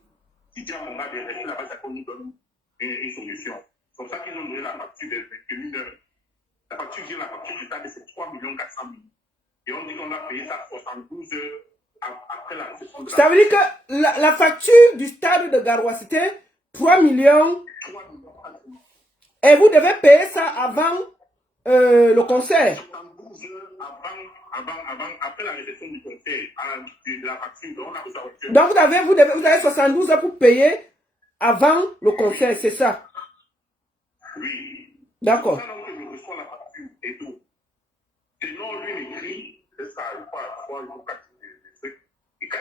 Il dit à mon gars de rester là-bas, ça nous donne une solution. C'est comme ça qu'ils ont donné la facture de 21 heures. La facture du stade, c'est 3 400 000. Et on dit qu'on a payé ça 72 heures après la réception de la... Ça veut dire que la facture du stade de Garoua, c'était 3 millions. 3 millions. Et vous devez payer ça avant le concert. 72 heures après la réception du conseil, de la facture, donc on a reçu la facture. Donc vous avez 72 heures pour payer avant le concert, c'est ça? Oui. D'accord. C'est ça donc que je reçois la facture et tout. Sinon, lui m'écrit, c'est ça, il faut calculer des trucs. Et quand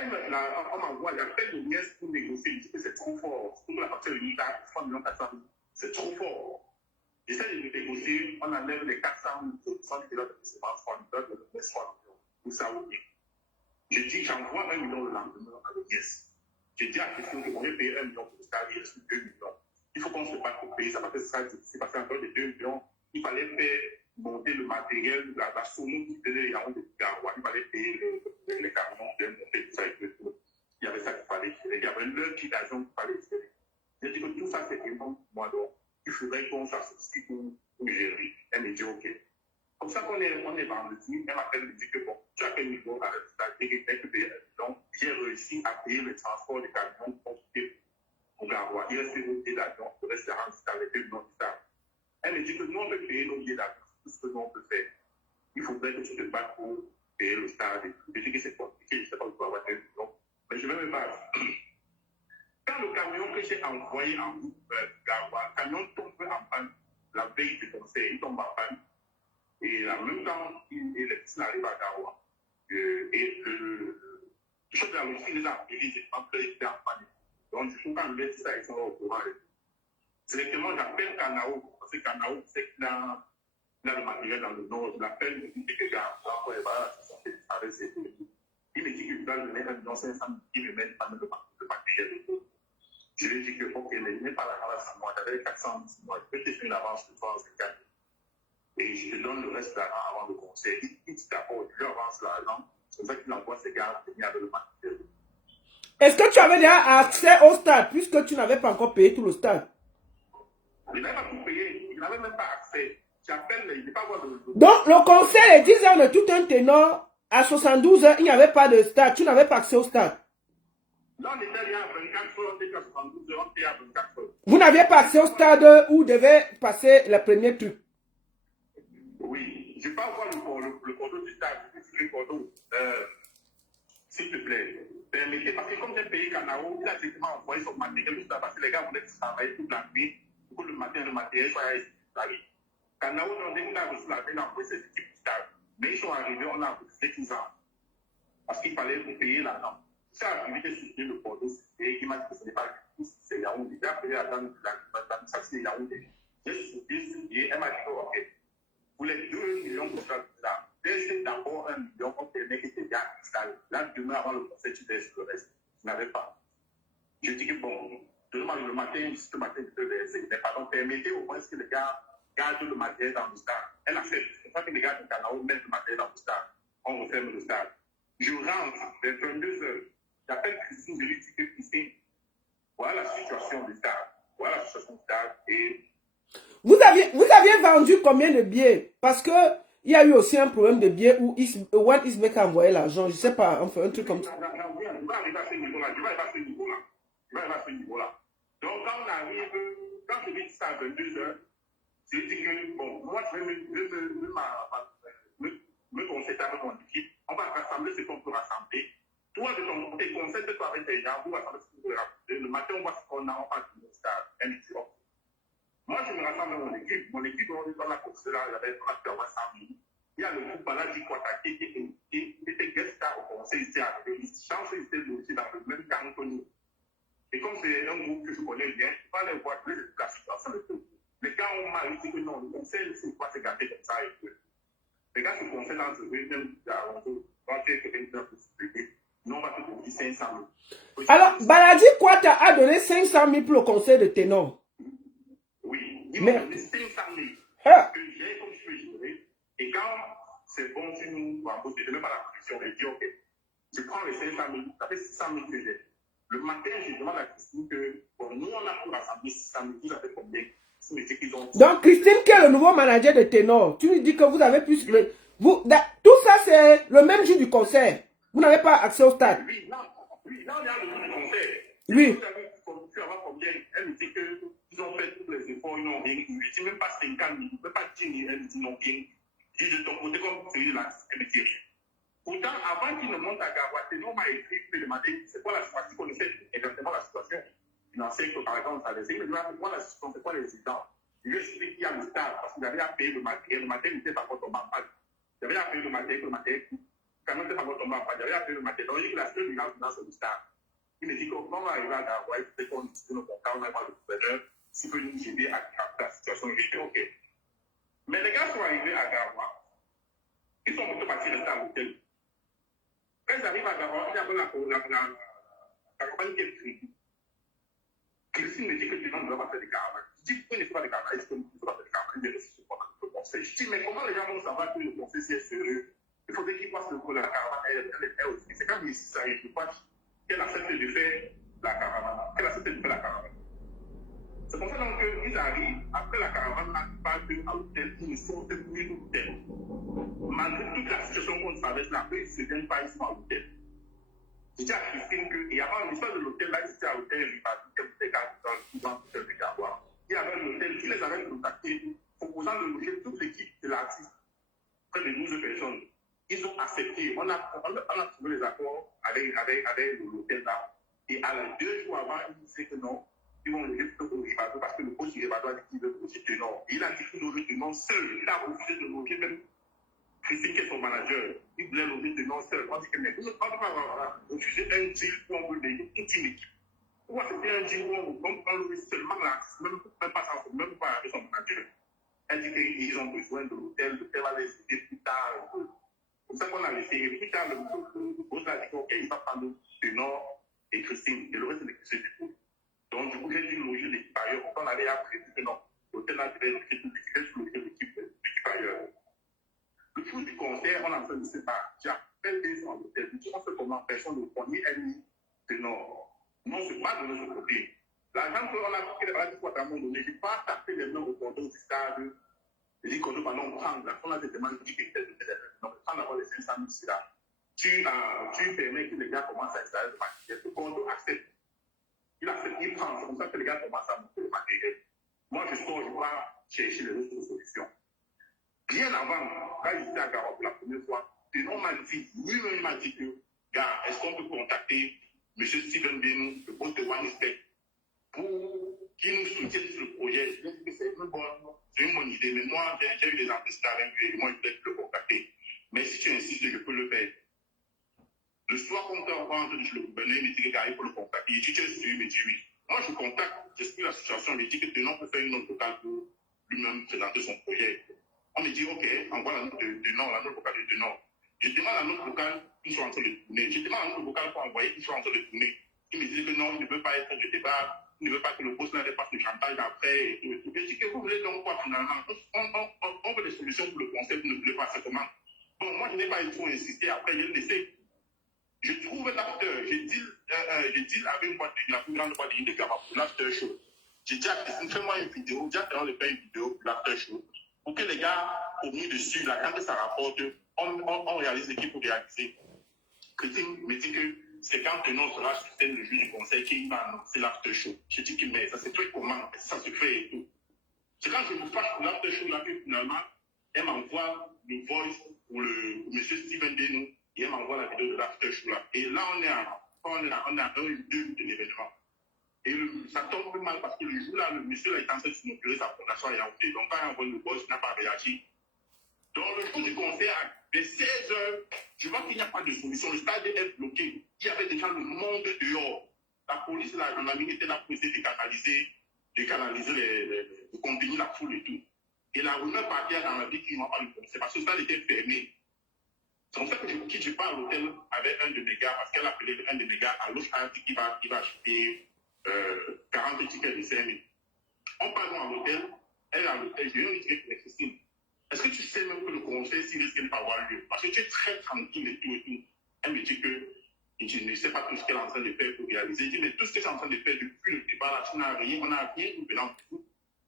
on m'envoie l'appel de Niès pour négocier, il dit que c'est trop fort. Surtout la facture unique à 3 400 000. C'est trop fort. J'essaie de négocier, on enlève les 400 000, 100 000 de semence, on donne les 3 millions. Pour ça, oui. Je dis, j'envoie 1 million le lendemain à l'O.S. Je dis à Christine que on va payer 1 million pour le stade, il reste 2 millions. Il faut qu'on se batte pour payer ça parce que ça, c'est parce qu'encore les 2 millions, il fallait faire monter le matériel, la sono qui faisait les Yaoundé de Garoua, il fallait payer les camions, de monter tout ça et tout. Il y avait ça qu'il fallait gérer. Il y avait leur petit agent qu'il fallait gérer. Je dis que tout ça, c'est énorme pour moi. Donc, il faudrait qu'on s'associe pour gérer. Elle me dit, OK. Comme ça qu'on est vendredi, elle m'appelle, me dit que bon, tu as quel niveau à la donc j'ai réussi à payer le transport des camions pour Garoua. Il reste nos billets d'avion, le reste dans les 2 millions de stars. Elle me dit que nous, on peut payer nos billets d'avion, tout ce que nous, on peut faire. Il faudrait que tu te battes pour payer le stade. Je dis que c'est compliqué, je ne sais pas où tu vas avoir 2 millions. Mais je vais me battre. Quand le camion que j'ai envoyé en route Garoua, le camion tombe en panne la veille du conseil, il tombe en panne. Et en même temps, les petits arrivent à Garoua. Et Le chef de la logistique les a appelés, j'ai pas peur, j'étais en panique. Donc, du coup, quand je lui ai dit ça, ils sont au courant. Directement, j'appelle Kanao, parce que Kanao, c'est qu'il a le matériel dans le nord. Je l'appelle, il me dit que, gars, voilà, il me dit qu'il doit me mettre un million 500 000, il me met pas le matériel. Je lui ai dit que, ok, mais il n'est pas la grâce à moi, j'avais 400 000 mois, je peux te faire une avance de 3,4. Et je te donne le reste d'argent avant le conseil. Il dit d'accord, je lui avance l'argent. C'est ça qu'il envoie ses gars venir avec le matériel. Est-ce que tu avais déjà accès au stade, puisque tu n'avais pas encore payé tout le stade? Il n'avait pas tout payé, il n'avait même pas accès. J'appelle, il ne peut pas voir le... Donc, le conseil est 10 heures de tout un ténor. À 72 heures, il n'y avait pas de stade. Tu n'avais pas accès au stade. Là, on était allé à 24 heures, on était à 72 heures, on était à 24 heures. Vous n'aviez pas accès au stade où devait passer le premier truc. Oui, je peux avoir le cordon du stade, le cordon. S'il te plaît, permettez, parce que comme j'ai payé Kanao, il a directement envoyé son matériel au stade, parce que les gars voulaient travailler toute la nuit, pour que le matériel soit installé. Kanao, on a reçu la veille, on a envoyé ses équipes du stade. Mais ils sont arrivés, on a refusé 15 ans. Parce qu'il fallait vous payer l'argent. C'est arrivé de soutenir le cordon, et il m'a dit que ce n'est pas du tout, c'est Yaoundé. Il a payé la dame, l'administration de Yaoundé. J'ai soutenu, elle m'a dit, ok, pour les 2 millions que tu as là, laissez d'abord 1 million pour que les mecs étaient bien installés. Là, demain, avant le conseil, tu laisses le reste. Je n'avais pas. Je dis que bon, demain, le matin, ce matin, je peux laisser. Mais pardon, permettez au moins que les gars gardent le matériel dans le stade. Elle a fait. C'est pas que les gars du Canao mettent le matériel dans le stade. On referme le stade. Je rentre vers 22 heures. J'appelle Christine, je lui dis que Christine, voilà la situation du stade. Voilà la situation du stade. Et vous aviez vendu combien de billets? Parce que il y a eu aussi un problème de billets où One Ismek a envoyé l'argent. Je ne sais pas, enfin, un truc comme ça. Je vais arriver à ce niveau-là. Donc, quand on arrive, quand je vais ça à 22 heures, je dis que, bon, moi, je vais me concerter avec mon équipe. On va rassembler ce qu'on peut rassembler. Toi, de ton côté, concerte-toi avec tes gens, vous rassemblez ce que vous pouvez rassembler. Le matin, on voit ce qu'on a, on va du stade. Moi, je me rassemble avec mon équipe. Mon équipe, on a course là, il y avait 100 000. Il y a le groupe Balaji Kwata qui était guest star au conseil ici à Réunion. Chance, il était aussi dans le même canton. Et comme c'est un groupe que je connais bien, je ne peux pas les voir plus de la situation de tout. Les gars ont mal dit que non, le conseil, il ne faut pas se gâter comme ça. Et que les gars se conseillent dans ce jeu, même quand tu es quelqu'un de plus, nous, on va te donner 500 000. Alors, Balaji Kwata a donné 500 000 pour le conseil de ténor. Oui, ils m'ont donné 500 000. Ah. Que j'ai comme je peux gérer. Et quand c'est bon, tu nous embauches, je ne mets pas la production, je dis ok, je prends les 500 000, ça fait 600 000 que j'ai. Le matin, je demande à Christine que, bon, nous, on a pour rassembler 600 000, vous avez combien? Donc, Christine, qui est le nouveau manager de ténor, tu lui dis que vous avez plus. Tout ça, c'est le même jour du concert. Vous n'avez pas accès au stade. Oui, non, il y a le jour du concert. Oui. Tu vas combien? Elle me dit qu'ils ont fait tous les efforts, ils n'ont rien. Je ne dis même pas 50 000, même pas 10 000, elle me dit non, rien. Je dis de ton côté, comme celui-là, elle me dit rien. Pourtant, avant qu'il ne monte à Gawa, Ténor m'a écrit, il m'a demandé c'est quoi la situation, il connaissait exactement la situation financière que par exemple, ça laissait. Il me dit c'est quoi la situation, c'est quoi les résidents. Je lui explique qu'il y a le stade, parce qu'il avait à payer le matériel n'était pas encore tombé en panne. Il avait à payer le matériel quand même n'était pas encore tombé en panne, il avait à payer le matériel. Donc, il dit que la seule urgence dans ce stade. Il me dit comment on va arriver à Gawa, il faut qu'on discute nos contrats, on va voir le gouverneur, s'il peut nous aider à la situation. Je dis ok. Mais les gars sont arrivés à Gawa, ils sont montés partir rester à l'hôtel. Quand ils arrivent à Gawa, il y avait la caravane qui est prise. Christine me dit que tu ne dois pas faire de caravane. Je dis, pourquoi il ne faut pas de caravane? Est-ce que tu ne dois pas faire de caravane? Il me dit, le conseil. Je dis, mais comment les gens vont savoir que le conseil c'est sérieux? Il faudrait qu'ils passent le coup de la caravane. Elle aussi. C'est quand il s'arrive, je crois qu'elle accepte de faire la caravane. Elle accepte de faire la caravane. C'est pour ça qu'ils arrivent, après la caravane, ils partent à l'hôtel, ils ne sortent plus de l'hôtel. Malgré toute la situation qu'on traverse là, eux, ils ne se viennent pas, ils sont à l'hôtel. Je dis à Christine que, et avant l'histoire de l'hôtel, là, ils étaient à l'hôtel, ils partaient dans l'hôtel de Gawa. Il y avait l'hôtel qui les avait contactés, proposant de loger toute l'équipe de l'artiste, près de 12 personnes. Ils ont accepté. On a trouvé les accords avec l'hôtel là. Et à 2 jours avant, ils disaient que non, ils vont loger plutôt au Ribado parce que le coach Ribado a dit qu'il veut loger Ténor. Il a dit qu'il veut loger Ténor seul. Il a refusé de loger même Christine, qui est son manager, il voulait nommer de non seul. On dit que mais on ne peut pas refuser un deal où on veut payer toute une équipe. Pourquoi c'était un deal où on loue seulement là, même pas avec son manager. Elle dit qu'ils ont besoin de l'hôtel, l'hôtel va les aider plus tard. C'est pour ça qu'on a laissé. Et plus tard, le boss a dit ok, il va prendre Tenor et Christine. Et le reste, c'est Christine du coup. Donc, du coup, j'ai dû loger l'équipe ailleurs. On avait appris que non, l'hôtel là devait être tout je loger l'équipe ailleurs. Le jour du concert, on a fait, je ne sais pas, j'appelle des gens à l'hôtel. Je dis, on fait comment? Personne ne connaît, elle dit que non. Non, c'est pas de notre côté. L'argent qu'on a pris, elle a dit quoi à un moment donné, je n'ai pas tapé les mains au compteur du stade. Je dis qu'on doit non prendre. La on a des demandes qui étaient de donc prends d'abord les 500 000 là. Tu permets que les gars commencent à installer le matériel. Le compteur accepte. Il accepte, il prend. C'est comme ça que les gars commencent à monter le matériel. Moi, je sors, je vais chercher les autres solutions. Bien avant, quand j'étais à Garotte pour la première fois, Tenon m'a dit, lui-même il m'a dit que, gars, est-ce qu'on peut contacter M. Steven Benou, le boss de One Step, pour qu'il nous soutienne sur le projet? Je dis que c'est une bonne idée, mais moi, j'ai eu des antécédents avec lui, et moi, je vais le contacter. Mais si tu insistes, je peux le faire. Le soir, quand on rentre, je le gouverneur, il me dit que, gars, il faut le contacter. Il dit, tu es sûr? Il me dit oui. Moi, je contacte, j'explique la situation, il dit que Tenon peut faire une note locale pour lui-même présenter son projet. On me dit, ok, envoie la note de Nord, la note vocale de Nord. Je demande la note vocale, ils sont en train de tourner. Je demande la note vocale pour envoyer, ils sont en train de tourner. Il me dit que non, il ne veut pas être de débat, il ne veut pas que le boss n'ait pas de chantage après. Et tout. Je dis que vous voulez donc quoi finalement? On veut des solutions pour le concept, vous ne voulez pas, c'est comment? Bon, moi je n'ai pas trop insisté, après je l'ai laissé. Je trouve l'acteur, je dis avec moi, la plus grande boîte de Gama pour l'after show. J'ai dit à Christine, fais-moi une vidéo, j'ai on le fait une vidéo pour l'after show. Pour que les gars, au milieu dessus, là, quand ça rapporte, on réalise l'équipe pour réaliser. Christine me dit que c'est quand Tenon sera sur scène le jour du conseil qu'il va annoncer l'after show. Je dis que mais ça se fait comment? Ça se fait et tout. C'est quand je me fâche pour l'after show là que finalement, elle m'envoie le voice pour le monsieur Steven Denou et elle m'envoie la vidéo de l'after show là. Et là, on est à 1 ou 2 de l'événement. Et ça tombe mal parce que le jour là, le monsieur là, est en train de s'inaugurer sa fondation à Yaoundé. Donc, quand il envoie le boss, il n'a pas réagi. Donc, le jour du concert, à 16h, je vois qu'il n'y a pas de solution. Le stade est bloqué. Il y avait déjà le monde dehors. La police, la gendarmerie était là pour essayer de canaliser de contenir la foule et tout. Et la rumeur partait dans la vie qui n'ont pas le concert parce que le stade était fermé. C'est comme ça que je pars à l'hôtel avec un de mes gars parce qu'elle a appelé un de mes gars à l'autre qui va acheter 40 tickets de 5 000. On part à l'hôtel, elle est à l'hôtel, je lui dis que Christine, est-ce que tu sais même que le concert, s'il risque de ne pas avoir lieu? Parce que tu es très tranquille et tout et tout. Elle me dit que je ne sais pas tout ce qu'elle est en train de faire pour réaliser. Je dis, mais tout ce que tu es en train de faire depuis le départ, là, tu n'as rien, on n'a rien venant de vous.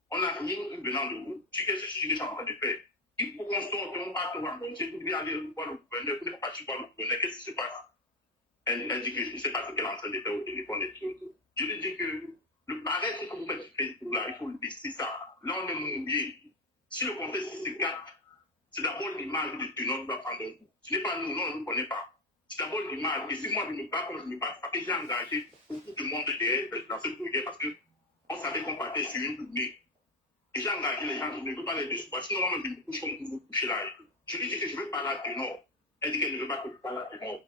On n'a rien venant de vous. Tu sais ce que tu es en train de faire. Il faut qu'on sorte, on va te rencontrer, vous devez aller voir le gouverneur, vous n'êtes pas parti voir le gouverneur, qu'est-ce qui se passe? Elle dit que je ne sais pas ce qu'elle est en train de faire au téléphone et tout. Je lui dis que le pareil, ce que vous faites sur Facebook là, il faut laisser ça. Là, on est mouillé. Si le contexte se gâte, c'est d'abord l'image de Tenon qui va prendre un coup. Ce n'est pas nous, non, on ne nous connaît pas. C'est d'abord l'image. Et si moi, je me bats, quand je me bats, parce que j'ai engagé beaucoup de monde derrière dans ce projet, parce qu'on savait qu'on partait sur une tournée. Et j'ai engagé les gens, je ne veux pas les décevoir. Sinon, moi, je me couche comme vous vous couchez là. Je lui dis que je veux parler à Tenon. Elle dit qu'elle ne veut pas que je parle à Tenon.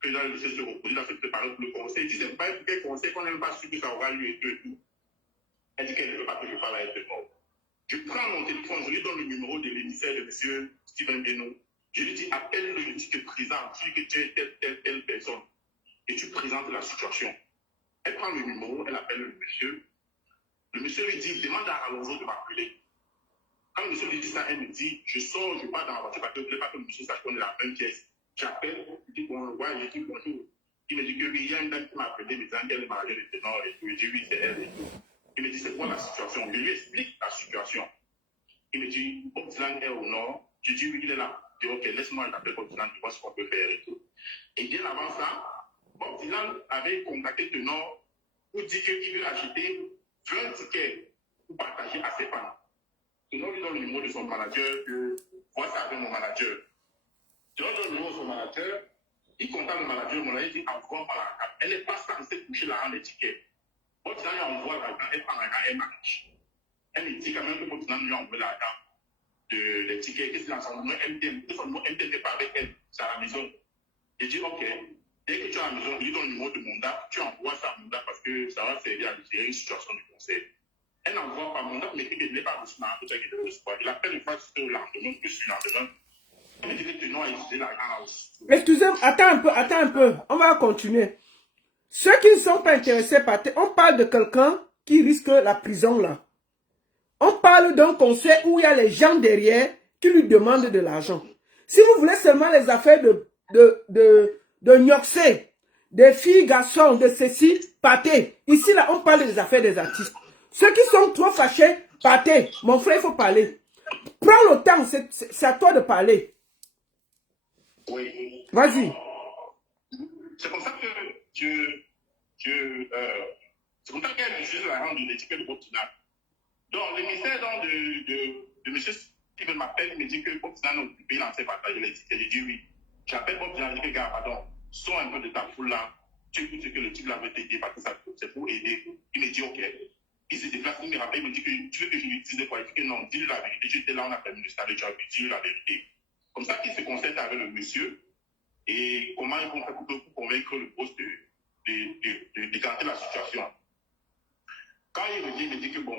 Que là, je se reposer, là, se préparer pour le conseil. Elle dit, c'est pas un conseil qu'on n'aime pas sûr que ça aura lieu et tout. Elle dit qu'elle ne veut pas que je parle à Tenon. Je prends mon téléphone, je lui donne le numéro de l'émissaire de M. Steven Benou. Je lui dis, appelle-le, tu te présentes, tu dis que tu es telle personne. Et tu présentes la situation. Elle prend le numéro, elle appelle le monsieur. Le monsieur lui dit, demande à Alonso de m'appeler. Quand le monsieur lui dit ça, elle me dit, je sors, je pars dans la voiture parce que je ne voulais pas que le monsieur sache qu'on est la même pièce. J'appelle, je dis, bon, ouais, je dis bonjour. Il me dit que oui, il y a une dame qui m'a appelé, me disant qu'elle est malade de ténor et tout. Je dis, oui, c'est elle et tout. Il me dit, c'est quoi la situation? Je lui explique la situation. Il me dit, Bob Dylan est au nord. Je dis, oui, il est là. Je dis, ok, laisse-moi l'appeler Bob Dylan, tu vois ce qu'on peut faire et tout. Et bien avant ça, Bob Dylan avait contacté Tenon pour dire qu'il veut acheter 20 tickets pour partager à ses fans. Tenon lui donne le numéro de son manager, que moi, ça avec mon manager. Tenon donne le numéro de son manager, il contacte le manager, mon manager dit, envoie par la carte. Elle n'est pas censée toucher l'argent des tickets. Bob Dylan lui envoie l'argent, elle prend l'argent, elle marche. Elle me dit quand même que Bob Dylan lui a envoyé l'argent des tickets, qu'est-ce qu'il a son numéro MTN, que son numéro MTN n'est pas avec elle, c'est à la maison. J'ai dit, ok, dès que tu es à la maison, lis ton numéro de mandat, tu envoies ça à mandat parce que ça va servir à gérer une situation du conseil. Elle n'envoie pas mandat, mais il n'est pas reçu dans la peut-être qu'il est reçu. Il appelle une fois c'était au lendemain, plus le lendemain. Il me dit que tu n'as utilisé l'argent là aussi. Excusez-moi, attends un peu. On va continuer. Ceux qui ne sont pas intéressés par... On parle de quelqu'un qui risque la prison là. On parle d'un conseil où il y a les gens derrière qui lui demandent de l'argent. Si vous voulez seulement les affaires de Nyoxé, des filles, garçons, de ceci, partez. Ici là, on parle des affaires des artistes. Ceux qui sont trop fâchés, partez. Mon frère, il faut parler. Prends le temps, c'est à toi de parler. Oui. Vas-y. C'est comme ça que c'est comme ça qu'elle utilise l'argent de l'étiquette de Bob-Dylan. Donc, le ministère de M. Steven m'appelle, il me dit que Bob-Dylan a occupé l'ancien partage de l'étiquette. J'ai dit oui. J'appelle Bob-Dylan, je dis, gars, pardon, sors un peu de ta foule là. Tu écoutes ce que le type l'avait été parce que ça c'est pour aider. Il me dit, ok. Il se déplace, il me rappelle, il me dit que tu veux que je lui dise quoi? Il dit que non, dis-lui la vérité. J'étais là, on a permis le stade de job, dis-lui la vérité. Comme ça qu'il se concerte avec le monsieur et comment ils vont faire pour convaincre le boss de décanter la situation. Quand il revient, il me dit que bon,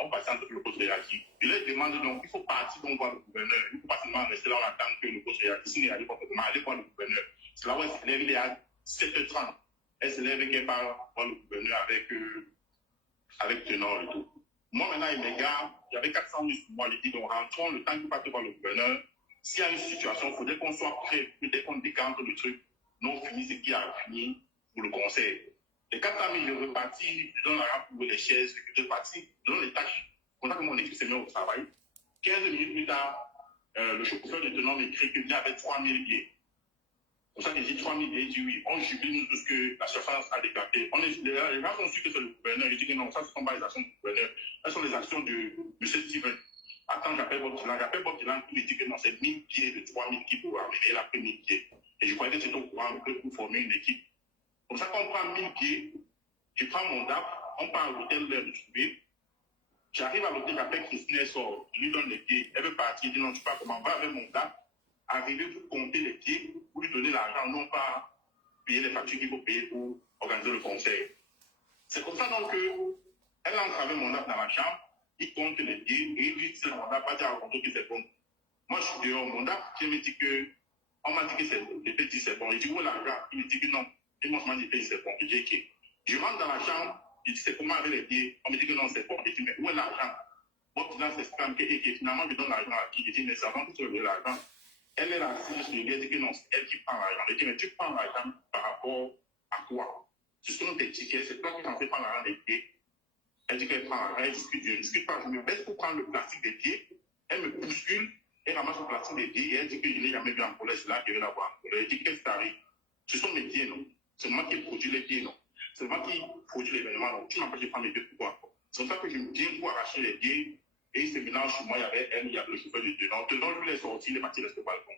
on passe entre le boss réagit. Il leur demande donc, il faut partir donc voir le gouverneur. Il ne faut pas seulement rester là en attendant que le boss réagisse. S'il n'y arrive pas, aller voir le gouverneur. C'est là où elle se lève, il est à 7h30. Elle se lève et qu'elle part voir le gouverneur avec Tenor et tout. Moi, maintenant, il me garde, j'avais 400 000 sur moi. Il dit, donc, rentrons le temps qu'il parte voir le gouverneur. S'il y a une situation, il faudrait qu'on soit prêt. Dès qu'on décante le truc, nous, on finit ce qui a fini pour le conseil. Les 400 000, je repartis, je donne l'argent pour les chaises, je repartis, je donne les tâches. Pendant que mon équipe s'est mise au travail, 15 minutes plus tard, le chauffeur de Tenor m'écrit qu'il y avait 3 000 billets. C'est pour ça que j'ai dit 3 000 billets, il dit oui. On jubile nous tous que la surface a décapé. Les gens sont sûrs que c'est le gouverneur. Il dit que non, ça ne sont pas les actions du gouverneur. Ce sont les actions de M. Steven. Attends, j'appelle Bob Dylan. J'appelle Bob Dylan qui me dit que non, c'est 1000 pieds de 3000 qui pour amener. Il a pris 1000 pieds. Et je croyais que c'était au courant pour former une équipe. Comme ça, quand on prend 1000 pieds, je prends mon DAP, on part à l'hôtel de retrouver. J'arrive à l'hôtel, j'appelle Christine, elle sort. Je lui donne les pieds. Elle veut partir. Elle dit non, je ne sais pas comment. On va avec mon DAP, arriver pour compter les pieds, pour lui donner l'argent, non pas payer les factures qu'il faut payer pour organiser le conseil. C'est comme ça donc qu'elle entre avec mon DAP dans la chambre. Il compte les pieds et il dit c'est mon DAP, pas dire à Rondo que c'est bon. Moi, je suis dehors, mon DAP, qui me dit que, on m'a dit que c'est bon, les petits c'est bon. Il dit où est l'argent? Il me dit que non. Et moi, je m'en dis c'est bon. Il dit ok. Je rentre dans la chambre, il dit c'est comment avec les pieds? On me dit que non, c'est bon. Il dit mais où est l'argent? Bon, finalement, c'est scam que finalement, je donne l'argent à qui? Il dit mais c'est avant que tu aies l'argent. Elle est là, je lui ai dit que non, c'est elle qui prend l'argent. Il dit mais tu prends l'argent par rapport à quoi? Ce sont tes tickets, c'est toi qui t'en fais prendre l'argent des pieds. Elle dit qu'elle prend l'argent, elle discute, je ne discute pas, je me baisse pour prendre le plastique des pieds. Elle me bouscule, elle ramasse le plastique des pieds et elle dit que je ne l'ai jamais vu en colère, c'est là qu'elle veut la voir en colère. Elle dit qu'est-ce qui t'arrive? Ce sont mes pieds, non? C'est moi qui produis les pieds, non? C'est moi qui produis l'événement, non? Tu m'empêches de prendre mes pieds, pourquoi? C'est comme ça que je me viens pour arracher les pieds et il se mélange sur moi, il y avait elle, il y avait le chauffeur de Tenor. Tenor, lui, il est sorti, il est parti, il reste au balcon.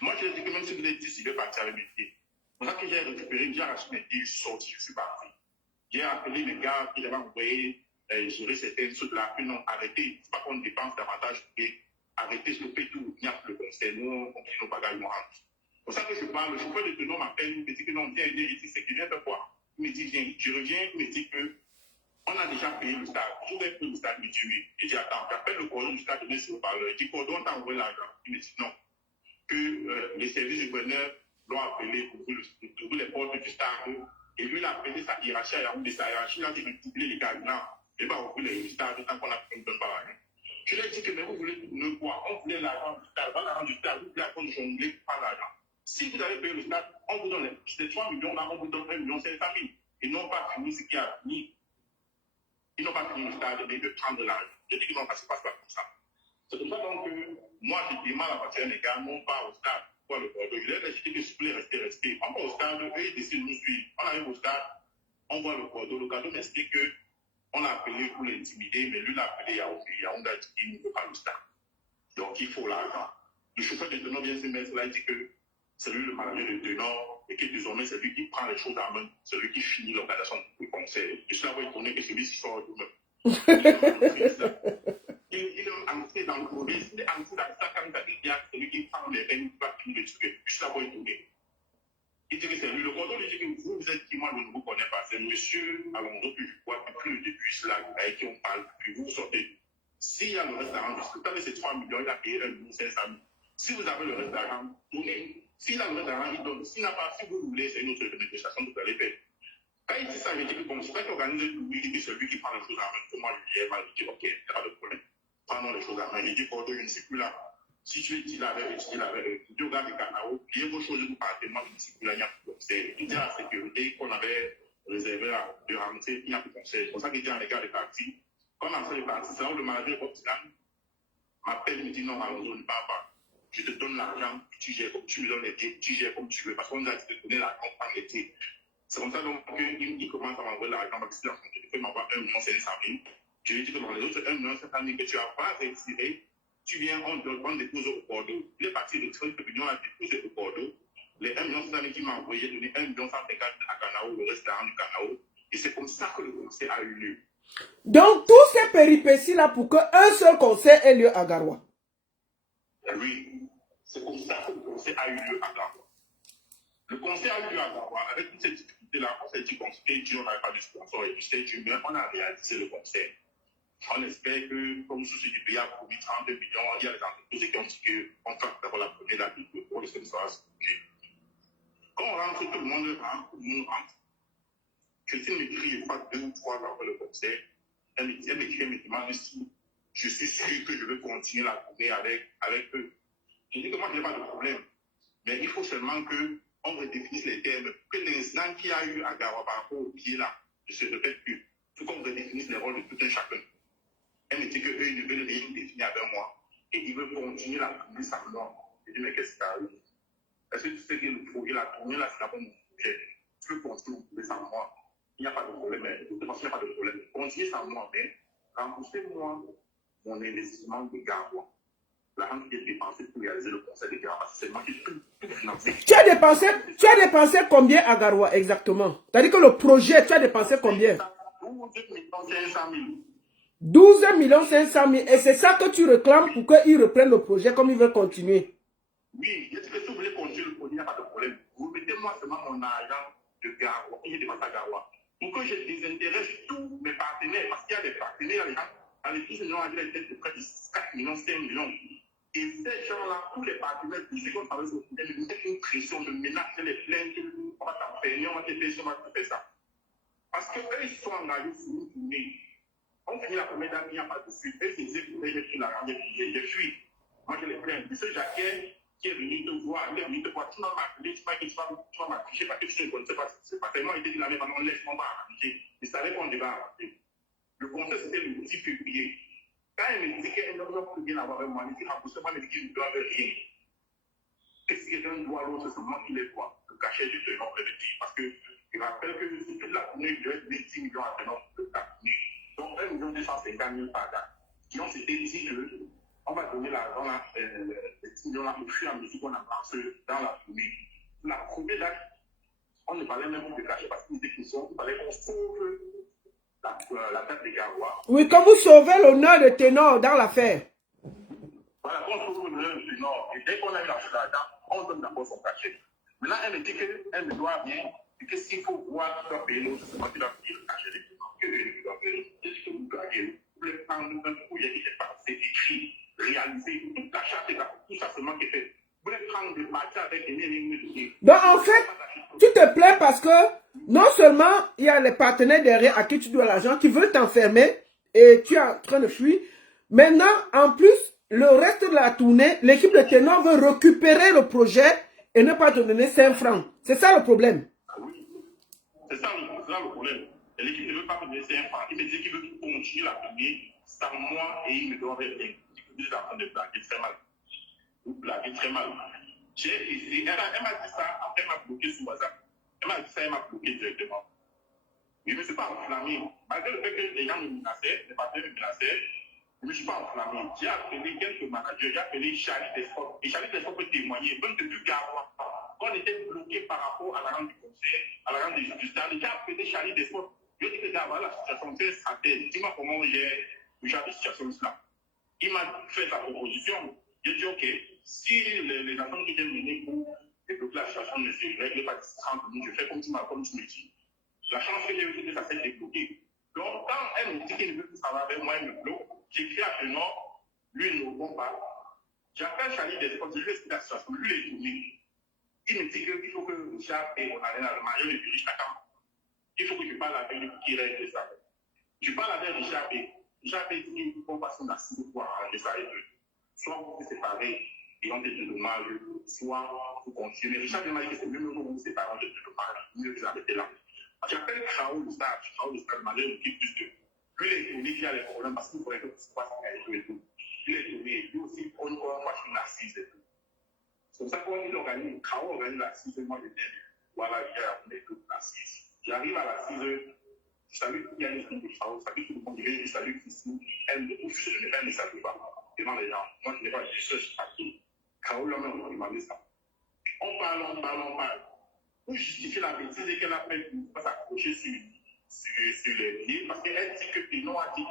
Moi, je lui ai dit que même si vous êtes dit, il veut partir avec mes pieds. C'est pour ça que j'ai récupéré, j'ai arraché mes pieds, je suis sorti, je suis parti. J'ai appelé les gars qui avaient envoyé gérer certaines choses là, que non, arrêtez, c'est pas qu'on dépense davantage, et arrêtez, stopper tout, il y a le conseil, nous, on continue nos bagages, nous rentre. C'est pour ça que je parle, le chauffeur de Tenor m'appelle, il me dit que non, viens, il dit, c'est que viens faire quoi? Il me dit, viens, je reviens, il me dit que on a déjà payé le stade. Je vais payer le stade, il me dit oui. Il dit, attends, j'appelle le cordon du stade, je vais sur le parleur. Il dit, cordon, t'as envoyé l'argent. Il me dit non. Que les services du gouverneur l'ont appelé pour ouvrir les portes du stade. Et lui, il a appelé sa hiérarchie à Yaoundé. Sa hiérarchie, là, il veut doubler les gars. Non, il va ouvrir le stade tant qu'on ne donne pas l'argent. Je lui ai dit que, mais vous voulez ne quoi? On voulait l'argent du stade. On l'argent du stade, vous voulez apprendre jongler par l'argent. Si vous avez payé le stade, on vous donne les 3 millions, là, on vous donne 1 500 000. Ils n'ont pas fini ce qui a fini. Ils n'ont pas fini le stade, mais ils veulent prendre l'argent. Je dis que non, ça ne se passe pas comme ça. C'est comme ça donc que moi, je demande à partir des gars, non pas au stade, quoi le cordon. Il est légitime que je voulais rester. On va au stade, eux, ils décident de nous suivre. On arrive au stade, on voit le cordon. Le cordon m'explique qu'on a appelé pour l'intimider, mais lui l'a appelé Yaoundé, il ne veut pas le stade. Donc il faut l'argent. Le chauffeur de Tenor vient se mettre là, il dit que c'est lui le manager de Tenor et que désormais c'est lui qui prend les choses en main, c'est lui qui finit l'organisation du conseil. Je suis là où il connaît que celui-ci sort de même. Il est entrer dans le projet, s'il est entré dans ça, quand il y a celui qui prend les rênes, qui va finir le tuer, juste là-bas, il tourner. Il dit que c'est lui. Le cordon lui dit que vous êtes qui, moi, je ne vous connais pas. C'est monsieur Alonso que je vois depuis le début, là, avec qui on parle, puis vous sortez. S'il y a le reste d'argent, parce que vous avez ces 3 millions, il a payé 1,5 million. Si vous avez le reste d'argent, donnez. S'il a le reste d'argent, il donne. S'il n'a pas, si vous voulez, c'est une autre négociation que vous allez faire. Quand il dit ça, je dis que bon, c'est pas qu'il organise le tour, il dit que celui qui prend les choses en main, que moi, je lui ai mal dit, ok, il n'y a pas de problème. Prenons les choses en main. Il dit, Cordo, je ne suis plus là. Si tu dis avec deux gars de Canao, il y a vos choses pour partir, moi, je ne suis plus là, il n'y a plus de conseil. Il dit à la sécurité qu'on avait réservé de rentrer, il n'y a plus de conseil. C'est pour ça qu'il dit à les gars de taxi, quand on a fait les taxis, c'est là où le manager m'appelle, il me dit non, Alonso, ne parle pas. Je te donne l'argent, tu gères comme tu me donnes les billets, tu gères comme tu veux, parce qu'on nous a dit de donner l'argent par l'été. C'est comme ça donc qu'il commence à m'envoyer l'argent parce que il m'envoie 1,5 million. Je lui dis que dans les autres 1,5 million que tu n'as pas retiré, tu viens, on dépose au Bordeaux. Les parties de 30 millions à déposer au Bordeaux. Les 1,5 million qui m'a envoyé donner 1,150 million à Canao, le restaurant du Canao. Et c'est comme ça que le conseil a eu lieu. Donc, tous ces péripéties-là pour qu'un seul conseil ait lieu à Garoua. Oui, c'est comme ça que le conseil a eu lieu à Garoua. Le conseil a eu lieu à Garoua avec toutes ces difficultés-là. On s'est dit qu'on s'était dit, on n'avait pas de sponsor et tout ça, mais on a réalisé le conseil. On espère que, comme souci du pays a promis 32 millions, il y a des entreprises qui ont dit qu'on va d'abord la première d'habitude pour le sponsor. Quand on rentre, tout le monde rentre. Christine m'écrit, je crois, 2 ou 3 ans après le conseil. Elle m'écrit, elle me demande si je suis sûr que je veux continuer la tournée avec eux. Je dis que moi, je n'ai pas de problème. Mais il faut seulement qu'on redéfinisse les termes. Que l'incident qu'il y a eu à Garoua par rapport au pied là ne se répète plus. Il faut qu'on redéfinisse les rôles de tout un chacun. Elle me dit qu'eux, ils ne veulent rien définir avec moi. Et ils veulent continuer la tournée sans moi. Je dis, mais qu'est-ce qui arrive? Est-ce que tu sais que le projet, la tournée là, c'est d'abord mon projet. Tu veux continuer la tournée sans moi? Il n'y a pas de problème. Il n'y a pas de problème. Continuez sans moi, mais remboursez-moi mon investissement de Garoua. L'argent qui est dépensé pour réaliser le conseil de Garoua, parce que c'est moi qui ai tout financé. Tu as dépensé combien à Garoua exactement? C'est-à-dire que le projet, tu as dépensé combien? 12 500 000. Et c'est ça que tu réclames pour qu'ils reprennent le projet comme ils veulent continuer. Oui, est-ce que si vous voulez continuer le projet, il n'y a pas de problème. Vous mettez-moi seulement mon argent de Garoua, et je dépense à Garoua. Pour que je désintéresse tous mes partenaires, parce qu'il y a des partenaires, les gens, avec 10 millions, avec des têtes de près de 4 millions, 5 millions. Et ces gens-là, tous les partenaires, tous ceux qui ont travaillé sur le projet, ils mettent une pression, me menacent, les plaintes, on va t'enfermer, on va te faire ça, on va te faire ça. Parce qu'eux, ils sont engagés sur une tournée. On finit la première dame, il n'y a pas de suite. Eux, c'est eux qui j'ai pris l'argent, j'ai fui. Moi, je les plains. M. Jacquet, qui est venu te voir, il est venu te voir. Tu m'as appelé, tu vas m'afficher parce que tu ne connaissais pas. C'est pas tellement été dit la même façon, laisse-moi pas afficher. Il savait qu'on devait avancer. Le conseil, c'était le 10 février. Quand il me dit qu'elle n'a pas rien à voir avec moi, il dit remboursement, il me dit qu'il ne doit rien. Qu'est-ce que quelqu'un doit à l'autre, c'est moi qui les dois. Le cachet du tenant, je le dis. Parce que je rappelle que sur toute la tournée, je dois être 10 millions à tenant de la tournée. Donc 1 250 000 par date. Qui ont s'était dit qu'on va donner l'argent, les 10 millions là, au fur et à mesure qu'on avance dans la tournée. La première date, on ne parlait même plus de cachet parce qu'il était question, il fallait qu'on sauve la date des Garoua. Oui, comme vous sauvez l'honneur de Ténor dans l'affaire. Voilà, qu'on sauve l'honneur de Ténor. Et dès qu'on a eu l'argent, on donne d'abord son cachet. Maintenant, elle me dit qu'elle me doit bien, et que s'il faut voir qui doit payer l'autre, c'est moi qui dois payer le cachet des Ténor. Que je dois payer. Qu'est-ce que vous gagnez? Vous voulez prendre un projet qui est passé, écrit, réalisé, toute la charte, tout ça, c'est moi qui fais. Vous voulez prendre des parties avec des milliers. Donc, en fait, tu te plains parce que non seulement il y a les partenaires derrière à qui tu dois l'argent, qui veulent t'enfermer et tu es en train de fuir. Maintenant, en plus, le reste de la tournée, l'équipe de Ténor veut récupérer le projet et ne pas te donner 5 francs. C'est ça le problème. Oui, c'est ça le problème. L'équipe ne veut pas me donner 5 francs. Il me dit qu'il veut continuer la tournée sans moi et il me doit rien. Il est en train de blaguer très mal. Vous blaguez très mal. J'ai essayé. Elle m'a dit ça, après elle m'a bloqué sur WhatsApp. Elle m'a dit ça, elle m'a bloqué directement. Je ne me suis pas enflammé. Malgré le fait que les gens me menaçaient, les partenaires me menaçaient, je ne me suis pas enflammé. J'ai appelé quelques managers, j'ai appelé Charlie Desfort. Et Charlie Desfort peut témoigner, même depuis Garoua, qu'on était bloqué par rapport à la rente du conseil, à la rente des justices. J'ai appelé Charlie Desfort. Je dis que Garoua, la situation, c'est stratège. Dis-moi comment j'ai la situation là. Il m'a fait sa proposition. J'ai dit, OK, si les enfants qui viennent mener pour débloquer la situation ne se règle pas entre nous, je fais comme tu me dis. La chance que j'ai eue, c'est que ça s'est débloqué. Donc, quand elle me dit qu'elle ne veut plus travailler avec moi, elle me bloque. J'écris à Benoît, lui ne répond pas. J'appelle Charlie Despots, je lui explique la situation. Lui, il est tourné. Il me dit qu'il faut que Richard et on allait à l'Allemagne, je dirige la caméra. Il faut que je parle avec lui pour qu'il règle ça. Je parle avec Richard B. Richard B dit qu'il faut passer la cible pour arranger ça et tout. Soit vous vous séparez et on des dommages, soit vous continuez. Richard B m'a dit que c'est mieux que vous vous séparez de dommages, mieux que vous arrêtez là. J'appelle Krao le stade m'a dit plus de. Lui, il est étonné qu'il y a des problèmes parce qu'il faudrait que ce soit ça et tout. Il est étonné. Lui aussi, on va passer une assise et tout. C'est pour ça qu'on organise, Krao organise l'assise, moi je dis, voilà, il y a l'assise. J'arrive à l'assise, je salue qui a les gens de Krao, je salue tout le monde, je salue ici, elle ne salue pas devant les gens. Moi je n'ai pas de recherche partout. Krao lui-même m'a demandé ça. On parle. Pour justifier la bêtise qu'elle a fait pour s'accrocher sur les pieds, parce qu'elle dit que Pinon a dit